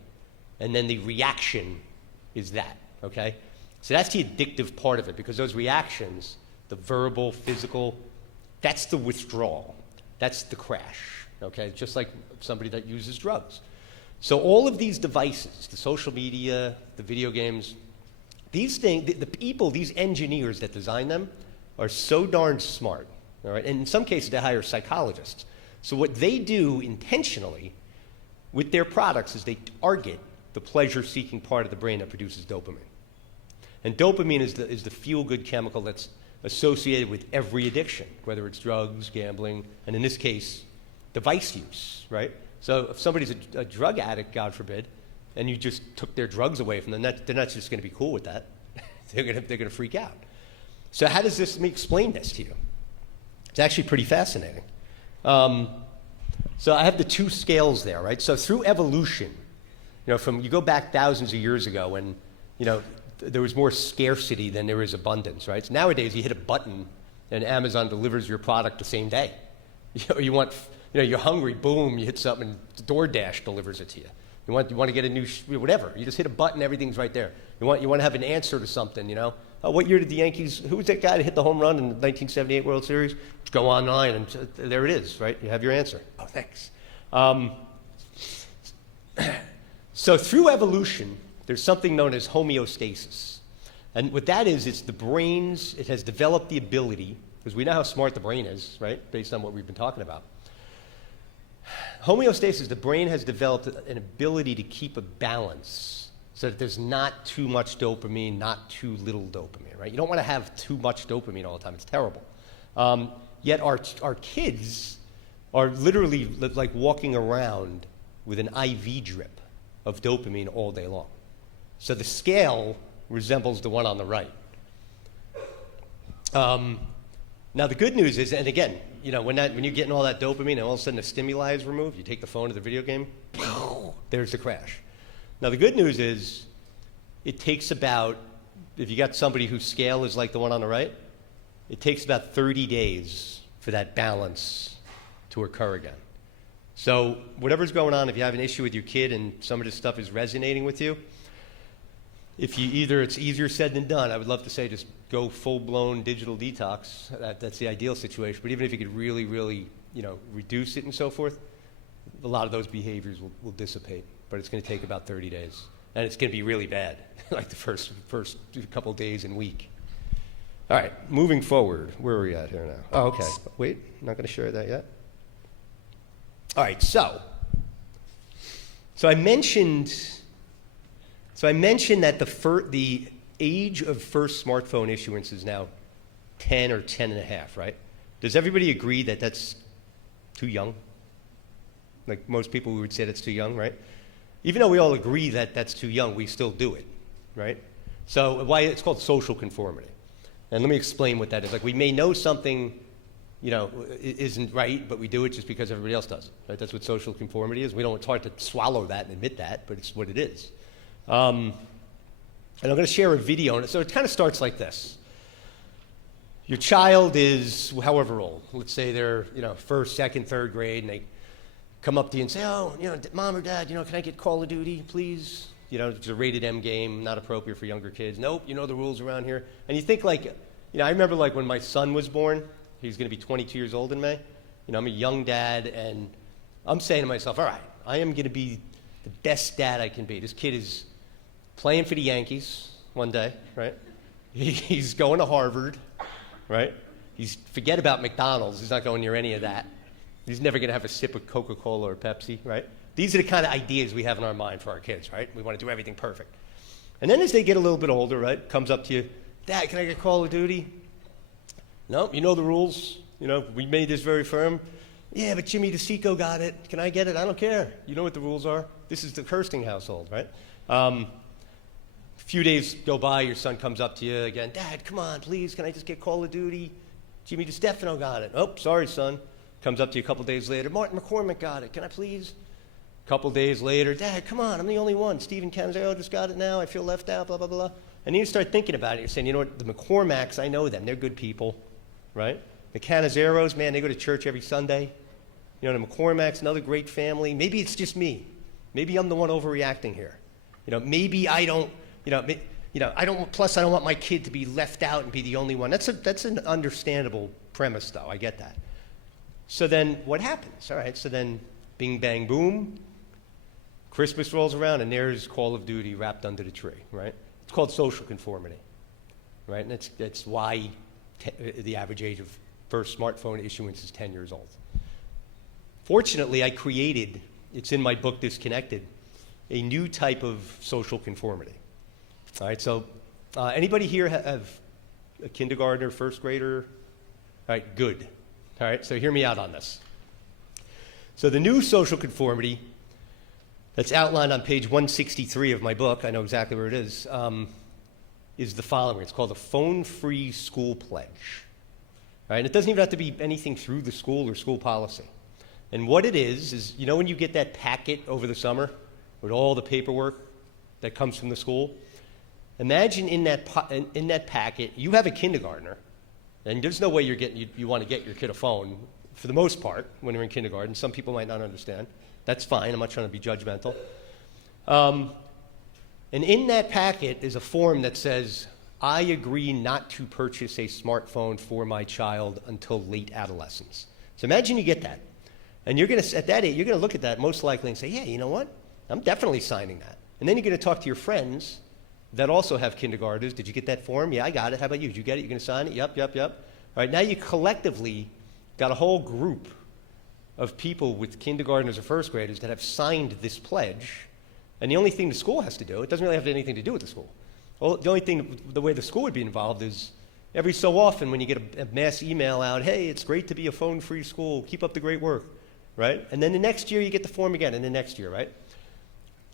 and then the reaction is that, okay? So that's the addictive part of it, because those reactions, the verbal, physical, that's the withdrawal. That's the crash, okay? Just like somebody that uses drugs. So all of these devices, the social media, the video games, these things, the people, these engineers that design them are so darn smart, all right? And in some cases, they hire psychologists. So what they do intentionally with their products is they target the pleasure-seeking part of the brain that produces dopamine. And dopamine is the feel-good chemical that's associated with every addiction, whether it's drugs, gambling, and in this case, device use, right? So if somebody's a drug addict, God forbid, and you just took their drugs away from them, they're not just going to be cool with that. they're going to freak out. So how does let me explain this to you? It's actually pretty fascinating. So I have the two scales there, right? So through evolution, you go back thousands of years ago when, there was more scarcity than there is abundance, right? So nowadays, you hit a button and Amazon delivers your product the same day. You're hungry, boom, you hit something, and DoorDash delivers it to you. You want to get a new, whatever. You just hit a button, everything's right there. You want to have an answer to something, Oh, what year did the Yankees, who was that guy that hit the home run in the 1978 World Series? Just go online and there it is, right? You have your answer. Oh, thanks. So through evolution, there's something known as homeostasis. And what that is, it's the brain's, it has developed the ability, because we know how smart the brain is, right? Based on what we've been talking about. Homeostasis, the brain has developed an ability to keep a balance so that there's not too much dopamine, not too little dopamine, right? You don't want to have too much dopamine all the time. It's terrible. Yet our kids are literally like walking around with an IV drip of dopamine all day long. So the scale resembles the one on the right. Now the good news is, and again, when you're getting all that dopamine and all of a sudden the stimuli is removed, you take the phone to the video game, there's the crash. Now the good news is, it takes about, if you got somebody whose scale is like the one on the right, it takes about 30 days for that balance to occur again. So whatever's going on, if you have an issue with your kid and some of this stuff is resonating with you, if you either, it's easier said than done. I would love to say just go full-blown digital detox. That's the ideal situation. But even if you could really, really, reduce it and so forth, a lot of those behaviors will dissipate. But it's going to take about 30 days. And it's going to be really bad, like the first couple days and week. All right, moving forward. Where are we at here now? Oh, okay. Wait, I'm not going to share that yet. All right, so I mentioned that the age of first smartphone issuance is now 10 or 10 and a half, right? Does everybody agree that that's too young? Like most people would say that's too young, right? Even though we all agree that that's too young, we still do it, right? So why it's called social conformity. And let me explain what that is. Like we may know something, isn't right, but we do it just because everybody else does it, right? That's what social conformity is. It's hard to swallow that and admit that, but it's what it is. And I'm going to share a video on it. So it kind of starts like this. Your child is however old. Let's say they're, first, second, third grade, and they come up to you and say, Mom or Dad, can I get Call of Duty, please? It's a rated M game, not appropriate for younger kids. Nope, you know the rules around here. And you think I remember when my son was born, he's going to be 22 years old in May. I'm a young dad, and I'm saying to myself, all right, I am going to be the best dad I can be. This kid is playing for the Yankees one day, right? He's going to Harvard, right? Forget about McDonald's. He's not going near any of that. He's never going to have a sip of Coca-Cola or Pepsi, right? These are the kind of ideas we have in our mind for our kids, right? We want to do everything perfect. And then as they get a little bit older, right, comes up to you, Dad, can I get Call of Duty? No, you know the rules. We made this very firm. Yeah, but Jimmy DeSico got it. Can I get it? I don't care. You know what the rules are. This is the Kersting household, right? A few days go by, your son comes up to you again. Dad, come on, please. Can I just get Call of Duty? Jimmy DeStefano got it. Oh, sorry, son. Comes up to you a couple days later. Martin McCormick got it. Can I please? A couple days later, Dad, come on. I'm the only one. Stephen Canizero just got it now. I feel left out, blah, blah, blah. And you start thinking about it. You're saying, you know what? The McCormacks, I know them. They're good people, right? The Canizeros, man, they go to church every Sunday. The McCormacks, another great family. Maybe it's just me. Maybe I'm the one overreacting here. Maybe I don't, plus I don't want my kid to be left out and be the only one. That's an understandable premise, though. I get that. So then what happens? All right, so then bing, bang, boom. Christmas rolls around, and there's Call of Duty wrapped under the tree, right? It's called social conformity, right? And that's why the average age of first smartphone issuance is 10 years old. Fortunately, I created, it's in my book, Disconnected, a new type of social conformity. All right, so anybody here have a kindergartner, first grader? All right, good. All right, so hear me out on this. So the new social conformity that's outlined on page 163 of my book, I know exactly where it is the following. It's called the Phone-Free School Pledge. All right, and it doesn't even have to be anything through the school or school policy. And what it is when you get that packet over the summer with all the paperwork that comes from the school, imagine in that packet, you have a kindergartner, and there's no way you want to get your kid a phone, for the most part, when you're in kindergarten. Some people might not understand. That's fine. I'm not trying to be judgmental. And in that packet is a form that says, I agree not to purchase a smartphone for my child until late adolescence. So imagine you get that. And at that age, you're going to look at that most likely and say, yeah, you know what? I'm definitely signing that. And then you're going to talk to your friends that also have kindergartners. Did you get that form? Yeah, I got it. How about you? Did you get it? You're going to sign it? Yep. All right, now you collectively got a whole group of people with kindergartners or first graders that have signed this pledge. And the only thing the school has to do, it doesn't really have anything to do with the school. Well, the only thing, the way the school would be involved is every so often when you get a mass email out, hey, it's great to be a phone-free school. Keep up the great work, right? And then the next year you get the form again, and the next year, right?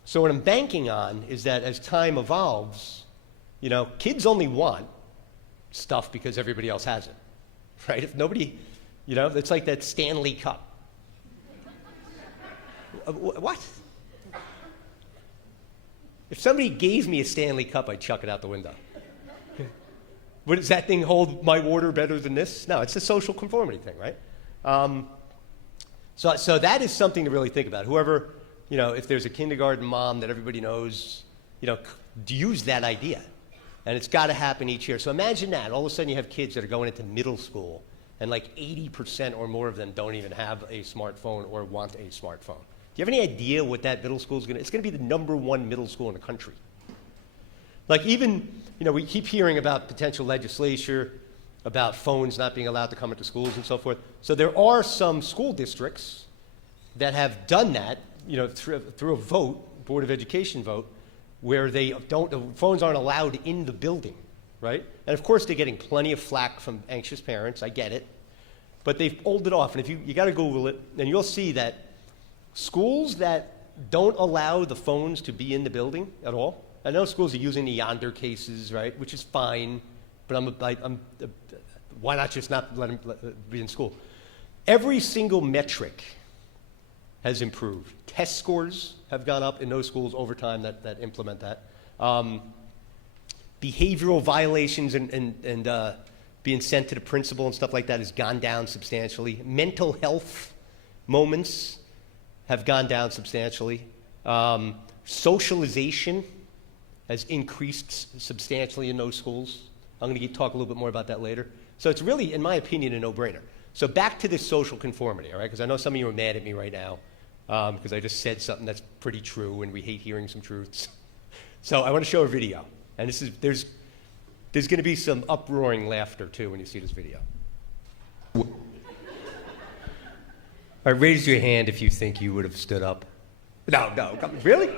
So what I'm banking on is that as time evolves, kids only want stuff because everybody else has it, right? If nobody, it's like that Stanley Cup. What? If somebody gave me a Stanley Cup, I'd chuck it out the window. Does that thing hold my water better than this? No, it's a social conformity thing, right? So that is something to really think about. Whoever, if there's a kindergarten mom that everybody knows, use that idea. And it's got to happen each year. So imagine that. All of a sudden you have kids that are going into middle school, and like 80% or more of them don't even have a smartphone or want a smartphone. Do you have any idea what that middle school is going to? It's going to be the #1 middle school in the country. Like even, we keep hearing about potential legislation about phones not being allowed to come into schools and so forth. So there are some school districts that have done that, through a vote, Board of Education vote, where the phones aren't allowed in the building, right? And of course they're getting plenty of flack from anxious parents, I get it. But they've pulled it off, and if you got to Google it, and you'll see that schools that don't allow the phones to be in the building at all, I know schools are using the yonder cases, right, which is fine, but why not just not let them be in school? Every single metric has improved. Test scores have gone up in those schools over time that implement that. Behavioral violations and being sent to the principal and stuff like that has gone down substantially. Mental health moments have gone down substantially. Socialization has increased substantially in those schools. I'm going to talk a little bit more about that later. So it's really, in my opinion, a no-brainer. So back to this social conformity, all right? Because I know some of you are mad at me right now because I just said something that's pretty true, and we hate hearing some truths. So I want to show a video, and there's going to be some uproaring laughter too when you see this video. All right, raise your hand if you think you would have stood up. No, really?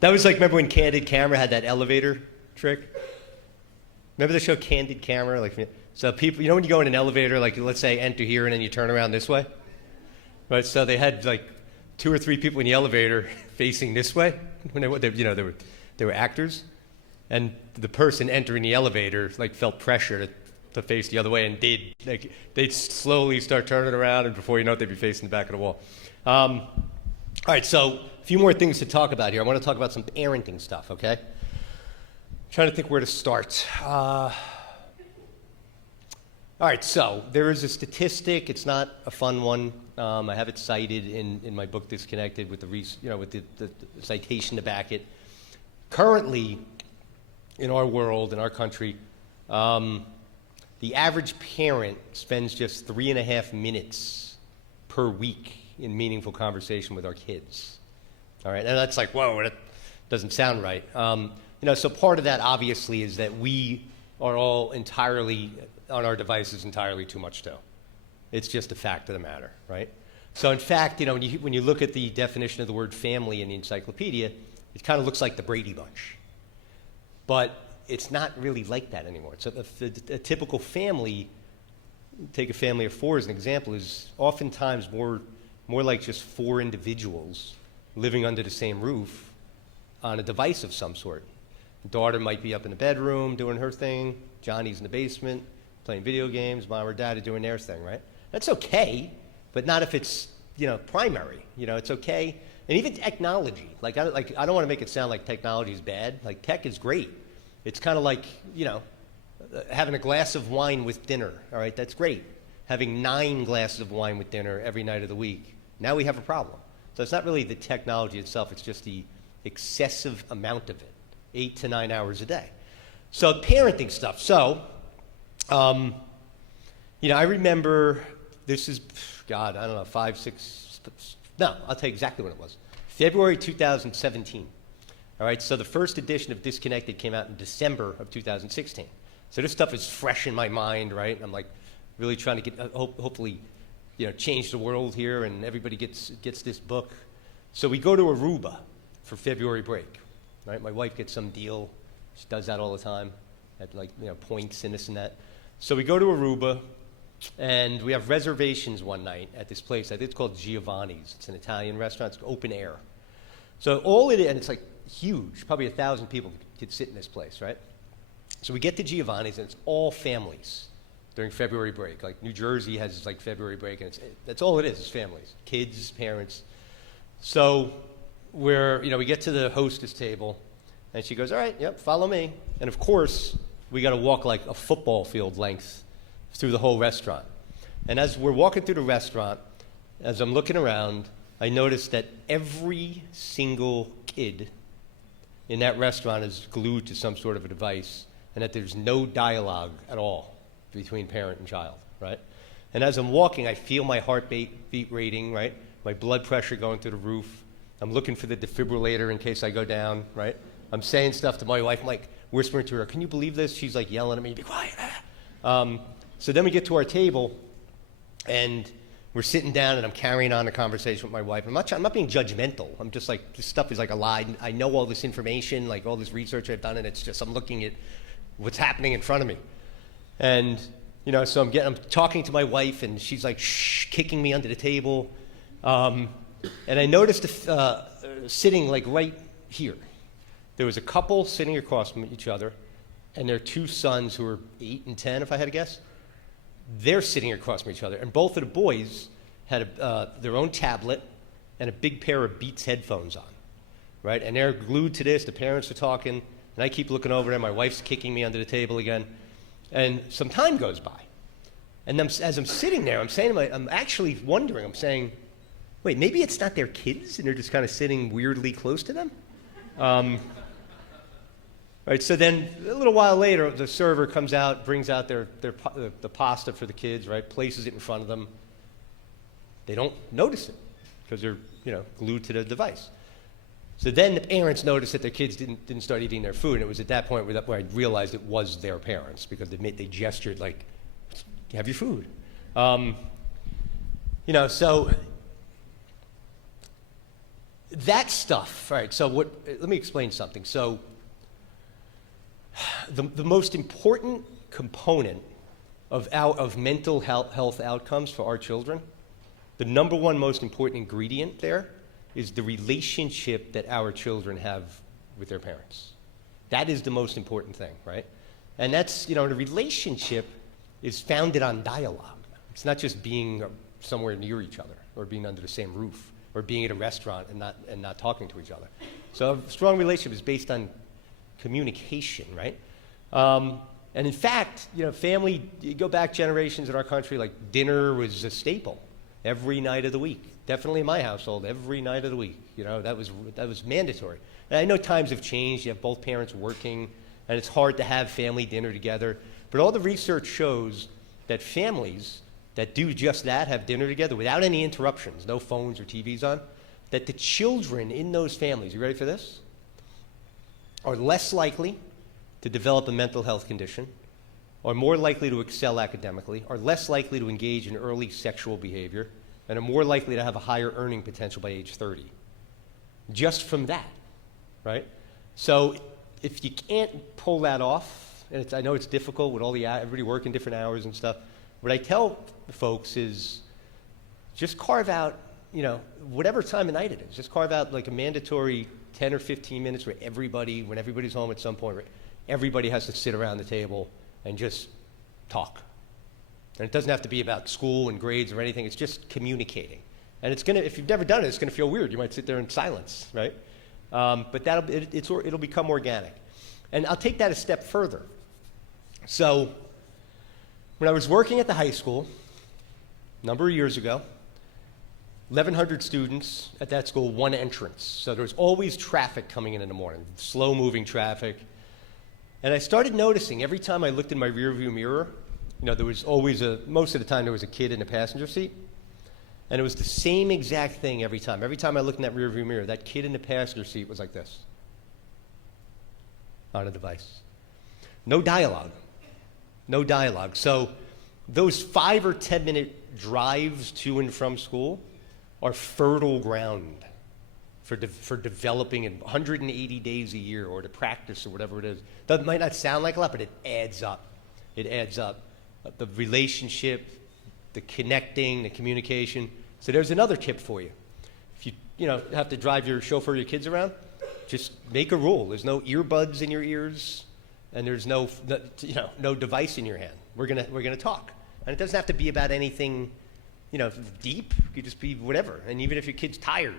That was like, remember when Candid Camera had that elevator trick? Remember the show Candid Camera? So people, when you go in an elevator, like let's say enter here and then you turn around this way? Right, so they had like 2 or 3 people in the elevator facing this way. When they were actors. And the person entering the elevator felt pressure to face the other way, and they'd slowly start turning around, and before you know it, they'd be facing the back of the wall. All right, so a few more things to talk about here. I want to talk about some parenting stuff, okay? I'm trying to think where to start. All right, so there is a statistic. It's not a fun one. I have it cited in my book, Disconnected, with the citation to back it. Currently, in our world, in our country, the average parent spends just 3.5 minutes per week in meaningful conversation with our kids. All right, and that's like, whoa, that doesn't sound right. So part of that obviously is that we are all entirely on our devices entirely too much still. It's just a fact of the matter, right? So in fact, when you look at the definition of the word family in the encyclopedia, it kind of looks like the Brady Bunch. But it's not really like that anymore. So a typical family, take a family of 4 as an example, is oftentimes more like just 4 individuals living under the same roof on a device of some sort. The daughter might be up in the bedroom doing her thing, Johnny's in the basement playing video games, mom or dad are doing their thing, right? That's okay, but not if it's primary. It's okay. And even technology, I don't want to make it sound like technology is bad. Like, tech is great. It's kind of like, having a glass of wine with dinner, all right? That's great. Having 9 glasses of wine with dinner every night of the week, now we have a problem. So it's not really the technology itself, it's just the excessive amount of it, 8 to 9 hours a day. So parenting stuff. So, I remember, this is, God, I don't know, 5, 6, no, I'll tell you exactly when it was. February 2017. All right, so the first edition of Disconnected came out in December of 2016. So this stuff is fresh in my mind, right? I'm really trying to get, hopefully, change the world here, and everybody gets this book. So we go to Aruba for February break, right? My wife gets some deal. She does that all the time at points and this and that. So we go to Aruba, and we have reservations one night at this place. I think it's called Giovanni's. It's an Italian restaurant. It's open air. So all it is, and it's huge, probably 1,000 people could sit in this place, right? So we get to Giovanni's, and it's all families during February break. Like New Jersey has February break, and that's all it is families, kids, parents. So we get to the hostess table, and she goes, all right, yep, follow me. And of course, we got to walk like a football field length through the whole restaurant. And as we're walking through the restaurant, as I'm looking around, I noticed that every single kid in that restaurant is glued to some sort of a device, and that there's no dialogue at all between parent and child, right? And as I'm walking, I feel my heartbeat rating, right? My blood pressure going through the roof. I'm looking for the defibrillator in case I go down, right? I'm saying stuff to my wife. I'm like whispering to her, "Can you believe this?" She's like yelling at me, "Be quiet." So then we get to our table, and we're sitting down, and I'm carrying on a conversation with my wife. I'm not being judgmental. I'm just like, this stuff is like a lie. I know all this information, like all this research I've done, and it's just I'm looking at what's happening in front of me. And so I'm talking to my wife, and she's like kicking me under the table. And I noticed sitting like right here, there was a couple sitting across from each other, and their two sons who were 8 and 10, if I had to guess. They're sitting across from each other, and both of the boys had their own tablet and a big pair of Beats headphones on, right? And they're glued to this. The parents are talking, and I keep looking over there. My wife's kicking me under the table again, and some time goes by. And as I'm sitting there, I'm actually wondering. I'm saying, wait, maybe it's not their kids, and they're just kind of sitting weirdly close to them. Right, so then a little while later, the server comes out, brings out the pasta for the kids, right? Places it in front of them. They don't notice it because they're glued to the device. So then the parents noticed that their kids didn't start eating their food, and it was at that point where I realized it was their parents because they gestured like, "Have your food," So that stuff. All right. So let me explain something. So the most important component of mental health outcomes for our children, the number one most important ingredient there is the relationship that our children have with their parents. That is the most important thing, right? And that's, the relationship is founded on dialogue. It's not just being somewhere near each other or being under the same roof or being at a restaurant and not talking to each other. So a strong relationship is based on communication, right? And in fact, family, you go back generations in our country, like dinner was a staple every night of the week. Definitely in my household, every night of the week. That was mandatory. And I know times have changed. You have both parents working, and it's hard to have family dinner together. But all the research shows that families that do just that, have dinner together without any interruptions, no phones or TVs on, that the children in those families, you ready for this, are less likely to develop a mental health condition, are more likely to excel academically, are less likely to engage in early sexual behavior, and are more likely to have a higher earning potential by age 30. Just from that, right? So if you can't pull that off, and I know it's difficult with everybody working different hours and stuff, what I tell folks is just carve out, whatever time of night it is, just carve out like a mandatory 10 or 15 minutes where when everybody's home at some point, where everybody has to sit around the table and just talk. And it doesn't have to be about school and grades or anything. It's just communicating. And if you've never done it, it's going to feel weird. You might sit there in silence, right? But it'll become organic. And I'll take that a step further. So when I was working at the high school a number of years ago, 1,100 students at that school, one entrance. So there was always traffic coming in the morning, slow-moving traffic. And I started noticing every time I looked in my rearview mirror, there was always most of the time there was a kid in the passenger seat. And it was the same exact thing every time. Every time I looked in that rearview mirror, that kid in the passenger seat was like this, on a device. No dialogue. No dialogue. So those 5 or 10 minute drives to and from school are fertile ground for developing in 180 days a year or to practice or whatever it is. That might not sound like a lot, but it adds up. It adds up. The relationship, the connecting, the communication. So there's another tip for you. If you have to drive your kids around, just make a rule. There's no earbuds in your ears, and there's no device in your hand. We're gonna talk, and it doesn't have to be about anything, deep. It could just be whatever. And even if your kid's tired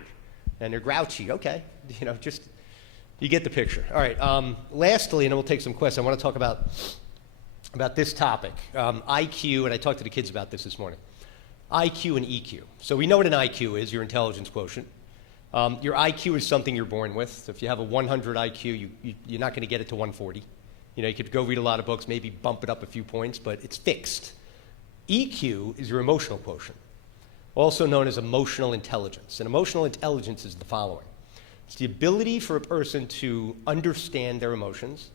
and they're grouchy, okay, just you get the picture. All right. Lastly, and then we'll take some questions. I want to talk about this topic, IQ, and I talked to the kids about this morning. IQ and EQ. So we know what an IQ is, your intelligence quotient. Your IQ is something you're born with. So if you have a 100 IQ, you're not going to get it to 140. You could go read a lot of books, maybe bump it up a few points, but it's fixed. EQ is your emotional quotient, also known as emotional intelligence. And emotional intelligence is the following. It's the ability for a person to understand their emotions,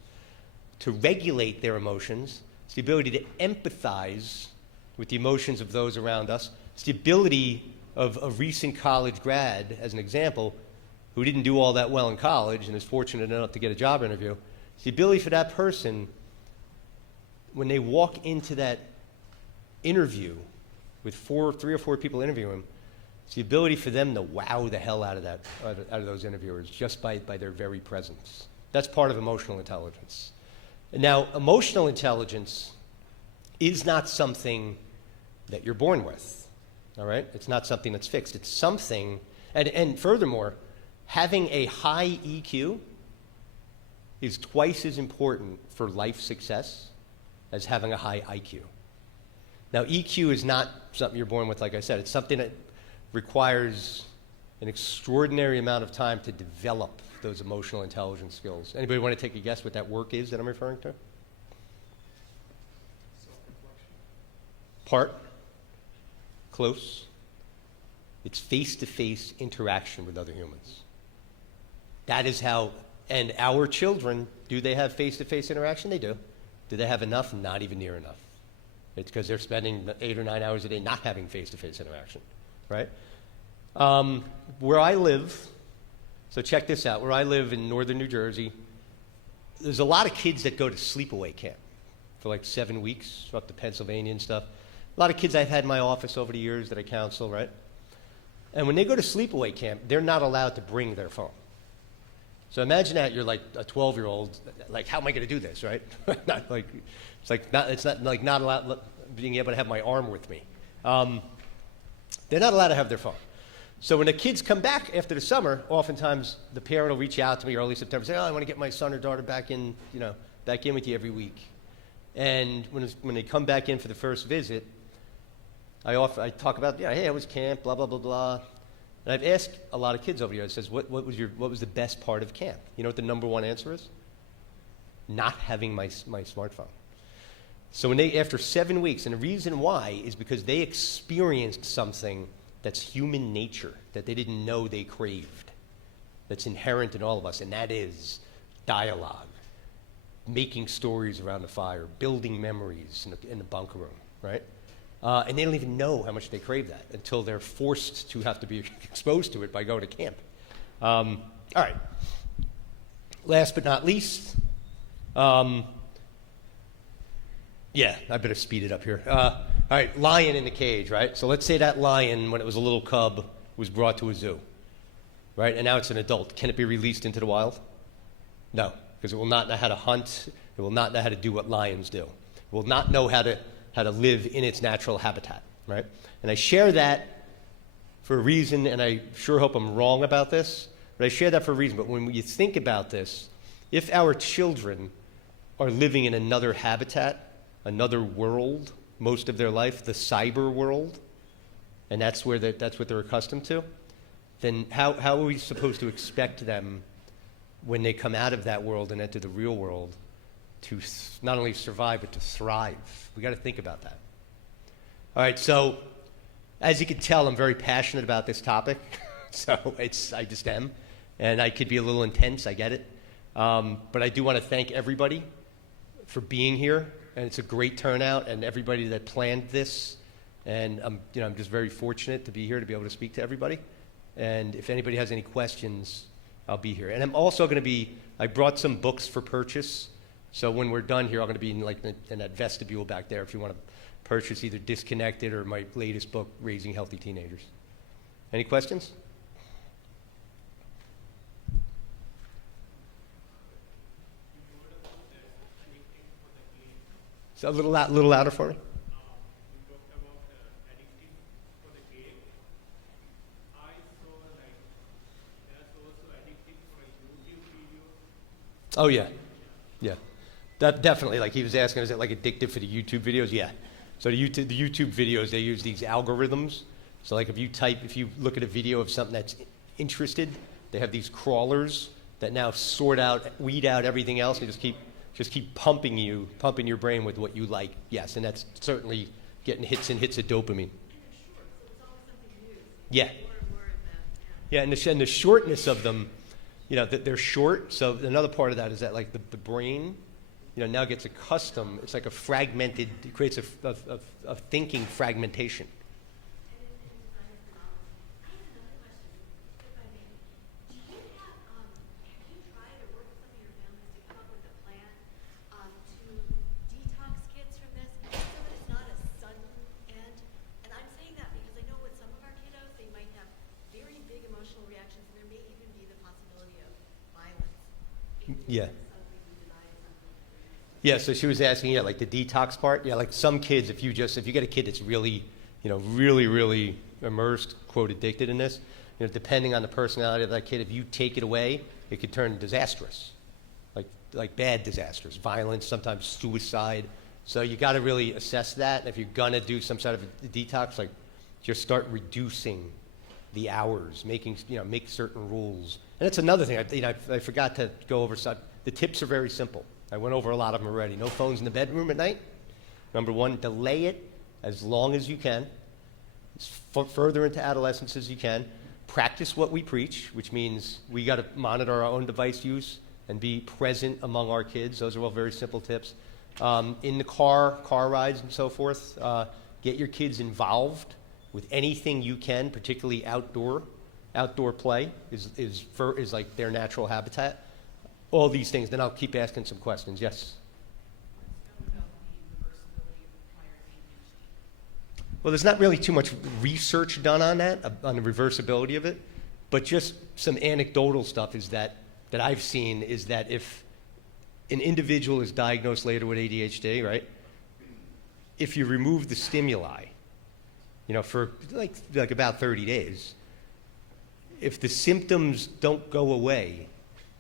to regulate their emotions. It's the ability to empathize with the emotions of those around us. It's the ability of a recent college grad, as an example, who didn't do all that well in college and is fortunate enough to get a job interview. It's the ability for that person, when they walk into that interview with three or four people interviewing them, it's the ability for them to wow the hell out of those interviewers just by their very presence. That's part of emotional intelligence. Now, emotional intelligence is not something that you're born with, all right? It's not something that's fixed. It's something, and furthermore, having a high EQ is twice as important for life success as having a high IQ. Now, EQ is not something you're born with, like I said. It's something that requires an extraordinary amount of time to develop those emotional intelligence skills. Anybody want to take a guess what that work is that I'm referring to? Part. Close. It's face-to-face interaction with other humans. That is how, and our children, do they have face-to-face interaction? They do. Do they have enough? Not even near enough. It's because they're spending 8 or 9 hours a day not having face-to-face interaction, right? Where I live, so check this out. Where I live in northern New Jersey, there's a lot of kids that go to sleepaway camp for like 7 weeks up to Pennsylvania and stuff. A lot of kids I've had in my office over the years that I counsel, right? And when they go to sleepaway camp, they're not allowed to bring their phone. So imagine that you're like a 12-year-old, like, how am I going to do this, right? It's not allowed being able to have my arm with me. They're not allowed to have their phone. So when the kids come back after the summer, oftentimes the parent will reach out to me early September, say, "Oh, I want to get my son or daughter back in with you every week." And when they come back in for the first visit, I talk about, hey, I was camp, blah blah blah blah. And I've asked a lot of kids over the years, says, what was the best part of camp? You know what the number one answer is? Not having my smartphone. So after 7 weeks, and the reason why is because they experienced something that's human nature that they didn't know they craved, that's inherent in all of us, and that is dialogue, making stories around the fire, building memories in the bunker room, right? And they don't even know how much they crave that until they're forced to have to be exposed to it by going to camp. All right. Last but not least, I better speed it up here. All right, lion in the cage, right? So let's say that lion, when it was a little cub, was brought to a zoo, right? And now it's an adult. Can it be released into the wild? No, because it will not know how to hunt. It will not know how to do what lions do. It will not know how to live in its natural habitat, right? And I share that for a reason, and I sure hope I'm wrong about this, but I share that for a reason. But when you think about this, if our children are living in another habitat, another world, most of their life, the cyber world, and that's what they're accustomed to, then how are we supposed to expect them, when they come out of that world and enter the real world, to not only survive, but to thrive? We got to think about that. All right, so as you can tell, I'm very passionate about this topic. So I just am. And I could be a little intense, I get it. But I do want to thank everybody for being here. And it's a great turnout, and everybody that planned this. And I'm just very fortunate to be here to be able to speak to everybody. And if anybody has any questions, I'll be here. And I'm also going to I brought some books for purchase. So when we're done here, I'm going to be in that vestibule back there if you want to purchase either Disconnected or my latest book, Raising Healthy Teenagers. Any questions? So a little louder for me. Oh yeah. That definitely, like he was asking, is it like addictive for the YouTube videos? Yeah. So the YouTube videos, they use these algorithms. So like if you look at a video of something that's interested, they have these crawlers that now weed out everything else, and just keep pumping your brain with what you like. Yes, and that's certainly getting hits and hits of dopamine. Yeah. Yeah, and the shortness of them, that they're short. So another part of that is that like the brain, now gets accustomed. It's like it creates a thinking fragmentation. Yeah. Yeah, so she was asking, like the detox part. Yeah, like some kids, if you get a kid that's really, really immersed, quote, addicted in this, depending on the personality of that kid, if you take it away, it could turn disastrous, like bad disasters, violence, sometimes suicide. So you got to really assess that. And if you're gonna do some sort of a detox, like just start reducing the hours, make certain rules. And that's another thing. I forgot to go over. The tips are very simple. I went over a lot of them already. No phones in the bedroom at night. Number one, delay it as long as you can, as further into adolescence as you can. Practice what we preach, which means we got to monitor our own device use and be present among our kids. Those are all very simple tips. In the car rides and so forth, get your kids involved with anything you can, particularly outdoor play is like their natural habitat. All these things. Then I'll keep asking some questions. Yes. Well, there's not really too much research done on that, on the reversibility of it, but just some anecdotal stuff is that I've seen is that if an individual is diagnosed later with ADHD, right? If you remove the stimuli, for like about 30 days, if the symptoms don't go away,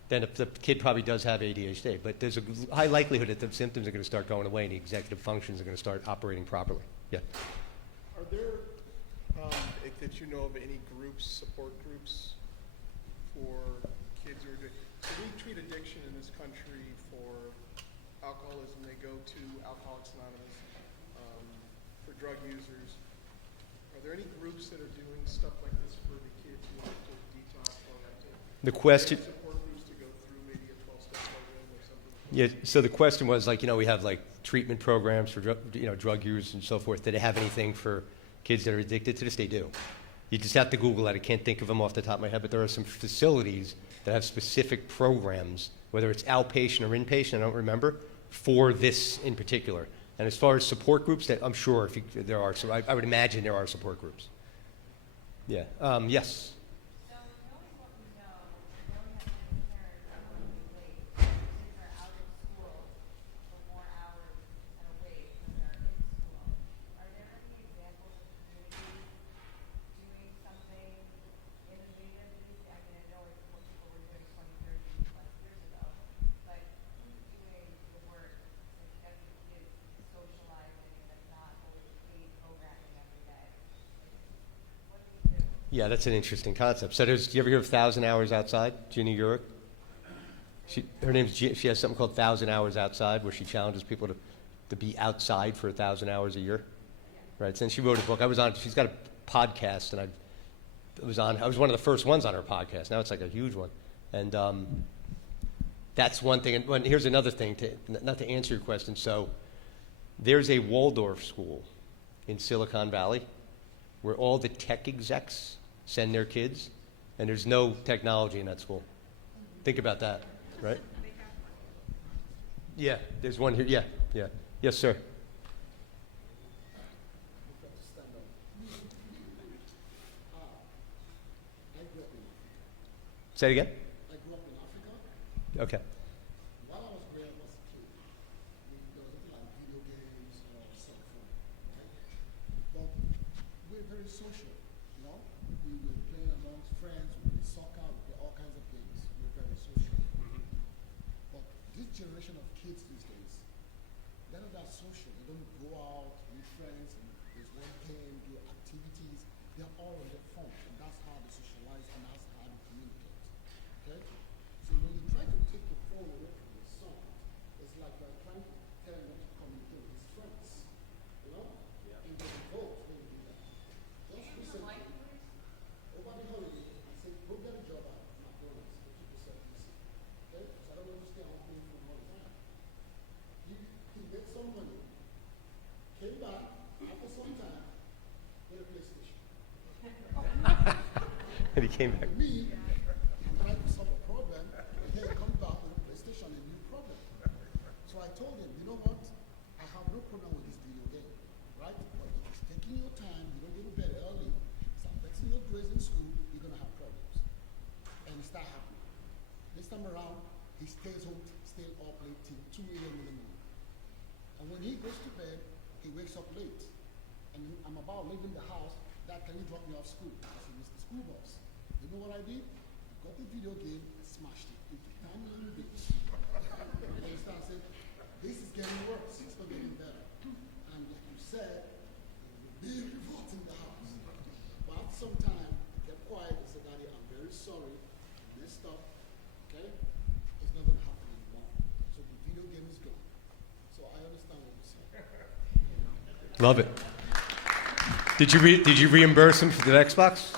then if the kid probably does have ADHD. But there's a high likelihood that the symptoms are going to start going away and the executive functions are going to start operating properly. Yeah. Are there, that you know of, any support groups for kids who are doing? So we treat addiction in this country for alcoholism. They go to Alcoholics Anonymous. For drug users. Are there any groups that are doing stuff like this for the kids who want to detox or that too? The question. Support groups to go through maybe a 12-step program or something. Yeah. So the question was we have treatment programs for drug users and so forth. Do they have anything for kids that are addicted to this? They do. You just have to Google that. I can't think of them off the top of my head, but there are some facilities that have specific programs, whether it's outpatient or inpatient, I don't remember, for this in particular. And as far as support groups, I'm sure there are. So I would imagine there are support groups. Yeah. Yes. So knowing what we know that many parents are really late. Kids are out of school for more hours and away than they're in school. Are there any examples of communities doing something innovative? I mean, I know it's what people were doing 20, 30 plus years ago, but who's doing the work to get the kids socializing and it's not always paid programming every day? What do we do? Yeah, that's an interesting concept. So do you ever hear of 1,000 Hours Outside? Ginny Urick? Her name's she has something called 1,000 Hours Outside, where she challenges people to be outside for 1,000 hours a year. Right. And she wrote a book. She's got a podcast, and I was one of the first ones on her podcast. Now it's like a huge one. And that's one thing. And here's another thing, not to answer your question. So there's a Waldorf school in Silicon Valley where all the tech execs send their kids, and there's no technology in that school. Think about that, right? Yeah, there's one here. Yeah. Yes, sir. Say it again? I grew up in Africa. Okay. While I was growing up as a kid, there was nothing like video games or cell phone, right? But we're very social, We were playing amongst friends, we play soccer, we play all kinds of games. We're very social. But this generation of kids these days, they're not that social. They don't go out, meet friends, and there's one game, do activities. They're all on their phones, and that's how they socialize, and that's how they communicate. Okay? So when you try to take the phone away from your son, it's like you're trying to tell him not to communicate with his friends. You know? Yeah. And they vote when you do that. Just recently, over the holiday, I said, go get a job at McDonald's, 50% easy. Okay? Because I don't want to stay home paying for all the time. He made some money, came back, after some time, get a PlayStation. And he came back. Me, I'm trying to solve a problem, and then he comes back with a PlayStation, a new problem. So I told him, you know what? I have no problem with this video game, right? But if it's taking your time, you don't go to bed early, it's affecting your grades in school, you're going to have problems. And it started happening. This time around, he stays home, stay up late till 2 a.m. in the morning. And when he goes to bed, he wakes up late. And I'm about leaving the house. Dad, can you drop me off school? I said, Mr. School Bus. You know what I did? I got the video game and smashed it into tiny little bits. And he started saying, this is getting worse. It's not getting better. And like you said, it will be revolt in the house. But after some time, he kept quiet and said, Daddy, I'm very sorry. I messed up. Okay? It's not going to happen anymore. So the video game is gone. So I understand what you're saying. Love it. Did you reimburse him for the Xbox?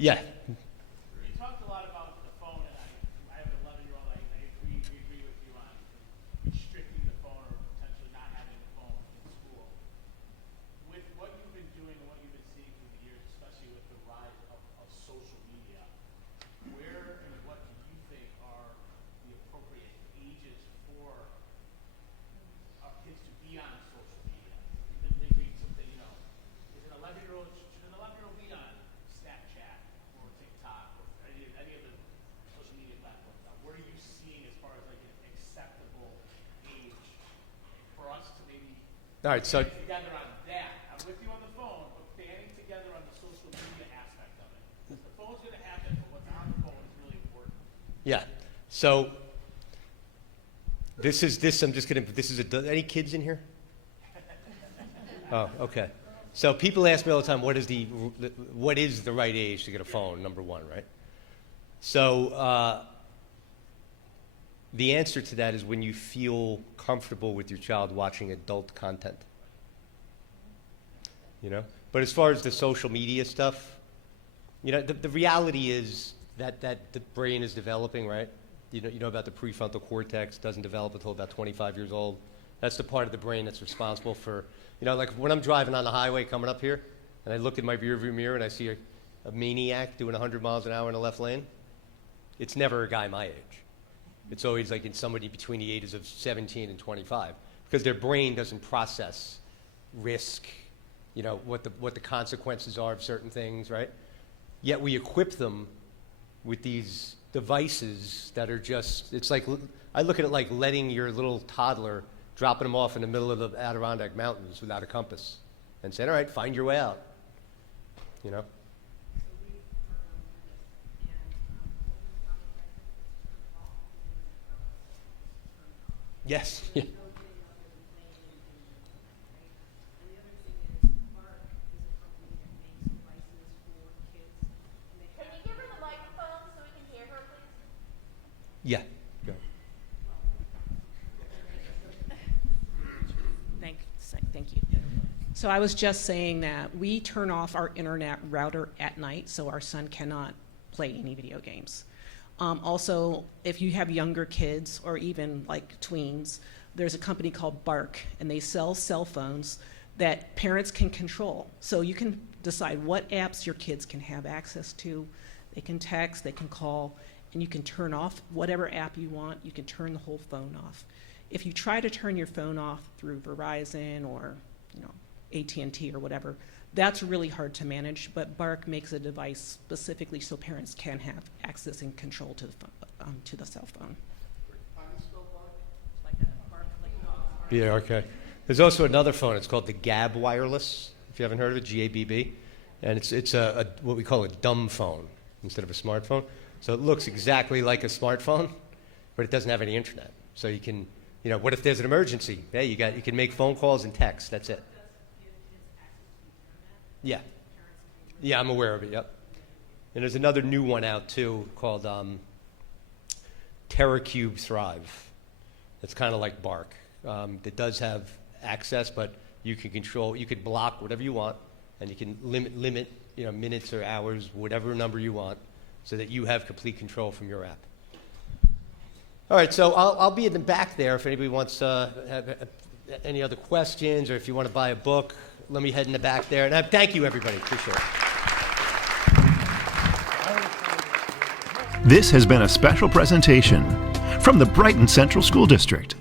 Yeah. You talked a lot about the phone, and I have an 11-year-old. I agree with you on restricting the phone or potentially not having the phone in school. With what you've been doing and what you've been seeing through the years, especially with the rise of social media, where and what do you think are the appropriate ages for our kids to be on social media? Maybe something, is an 11-year-old, should an 11-year-old be on Snapchat or TikTok or any of the social media platforms? Now, what are you seeing as far as like an acceptable age for us to maybe All right, so band together on that? I'm with you on the phone, but banding together on the social media aspect of it. The phone's going to happen, but what's on the phone is really important. yeah. So this is any kids in here? Oh, okay. So people ask me all the time, what is the right age to get a phone, number one, right? So the answer to that is when you feel comfortable with your child watching adult content. But as far as the social media stuff, the reality is that the brain is developing, right? You know about the prefrontal cortex, doesn't develop until about 25 years old. That's the part of the brain that's responsible for, like when I'm driving on the highway coming up here, and I look in my rearview mirror and I see a maniac doing 100 miles an hour in the left lane, it's never a guy my age. It's always like in somebody between the ages of 17 and 25, because their brain doesn't process risk, what the consequences are of certain things, right? Yet we equip them with these devices that are just, it's like, I look at it like letting your little toddler, dropping them off in the middle of the Adirondack Mountains without a compass and saying, all right, find your way out, Yes. Yeah. Can you give her the microphone so we can hear her, please? Yeah. Go. Thank you. So I was just saying that we turn off our internet router at night so our son cannot play any video games. Also, if you have younger kids or even like tweens, there's a company called Bark, and they sell cell phones that parents can control. So you can decide what apps your kids can have access to. They can text, they can call, and you can turn off whatever app you want. You can turn the whole phone off. If you try to turn your phone off through Verizon or AT&T or whatever, that's really hard to manage, but Bark makes a device specifically so parents can have access and control to the phone, to the cell phone. Yeah, okay. There's also another phone. It's called the Gab Wireless, if you haven't heard of it, GABB. And it's a what we call a dumb phone instead of a smartphone. So it looks exactly like a smartphone, but it doesn't have any internet. So you can You know, what if there's an emergency? Hey, you can make phone calls and text. That's it. Yeah. Yeah, I'm aware of it. Yep. And there's another new one out too called TerraCube Thrive. It's kind of like Bark. It does have access, but you could block whatever you want, and you can limit minutes or hours, whatever number you want, so that you have complete control from your app. All right, so I'll be in the back there if anybody wants have any other questions, or if you want to buy a book. Let me head in the back there. And thank you, everybody. Appreciate it. This has been a special presentation from the Brighton Central School District.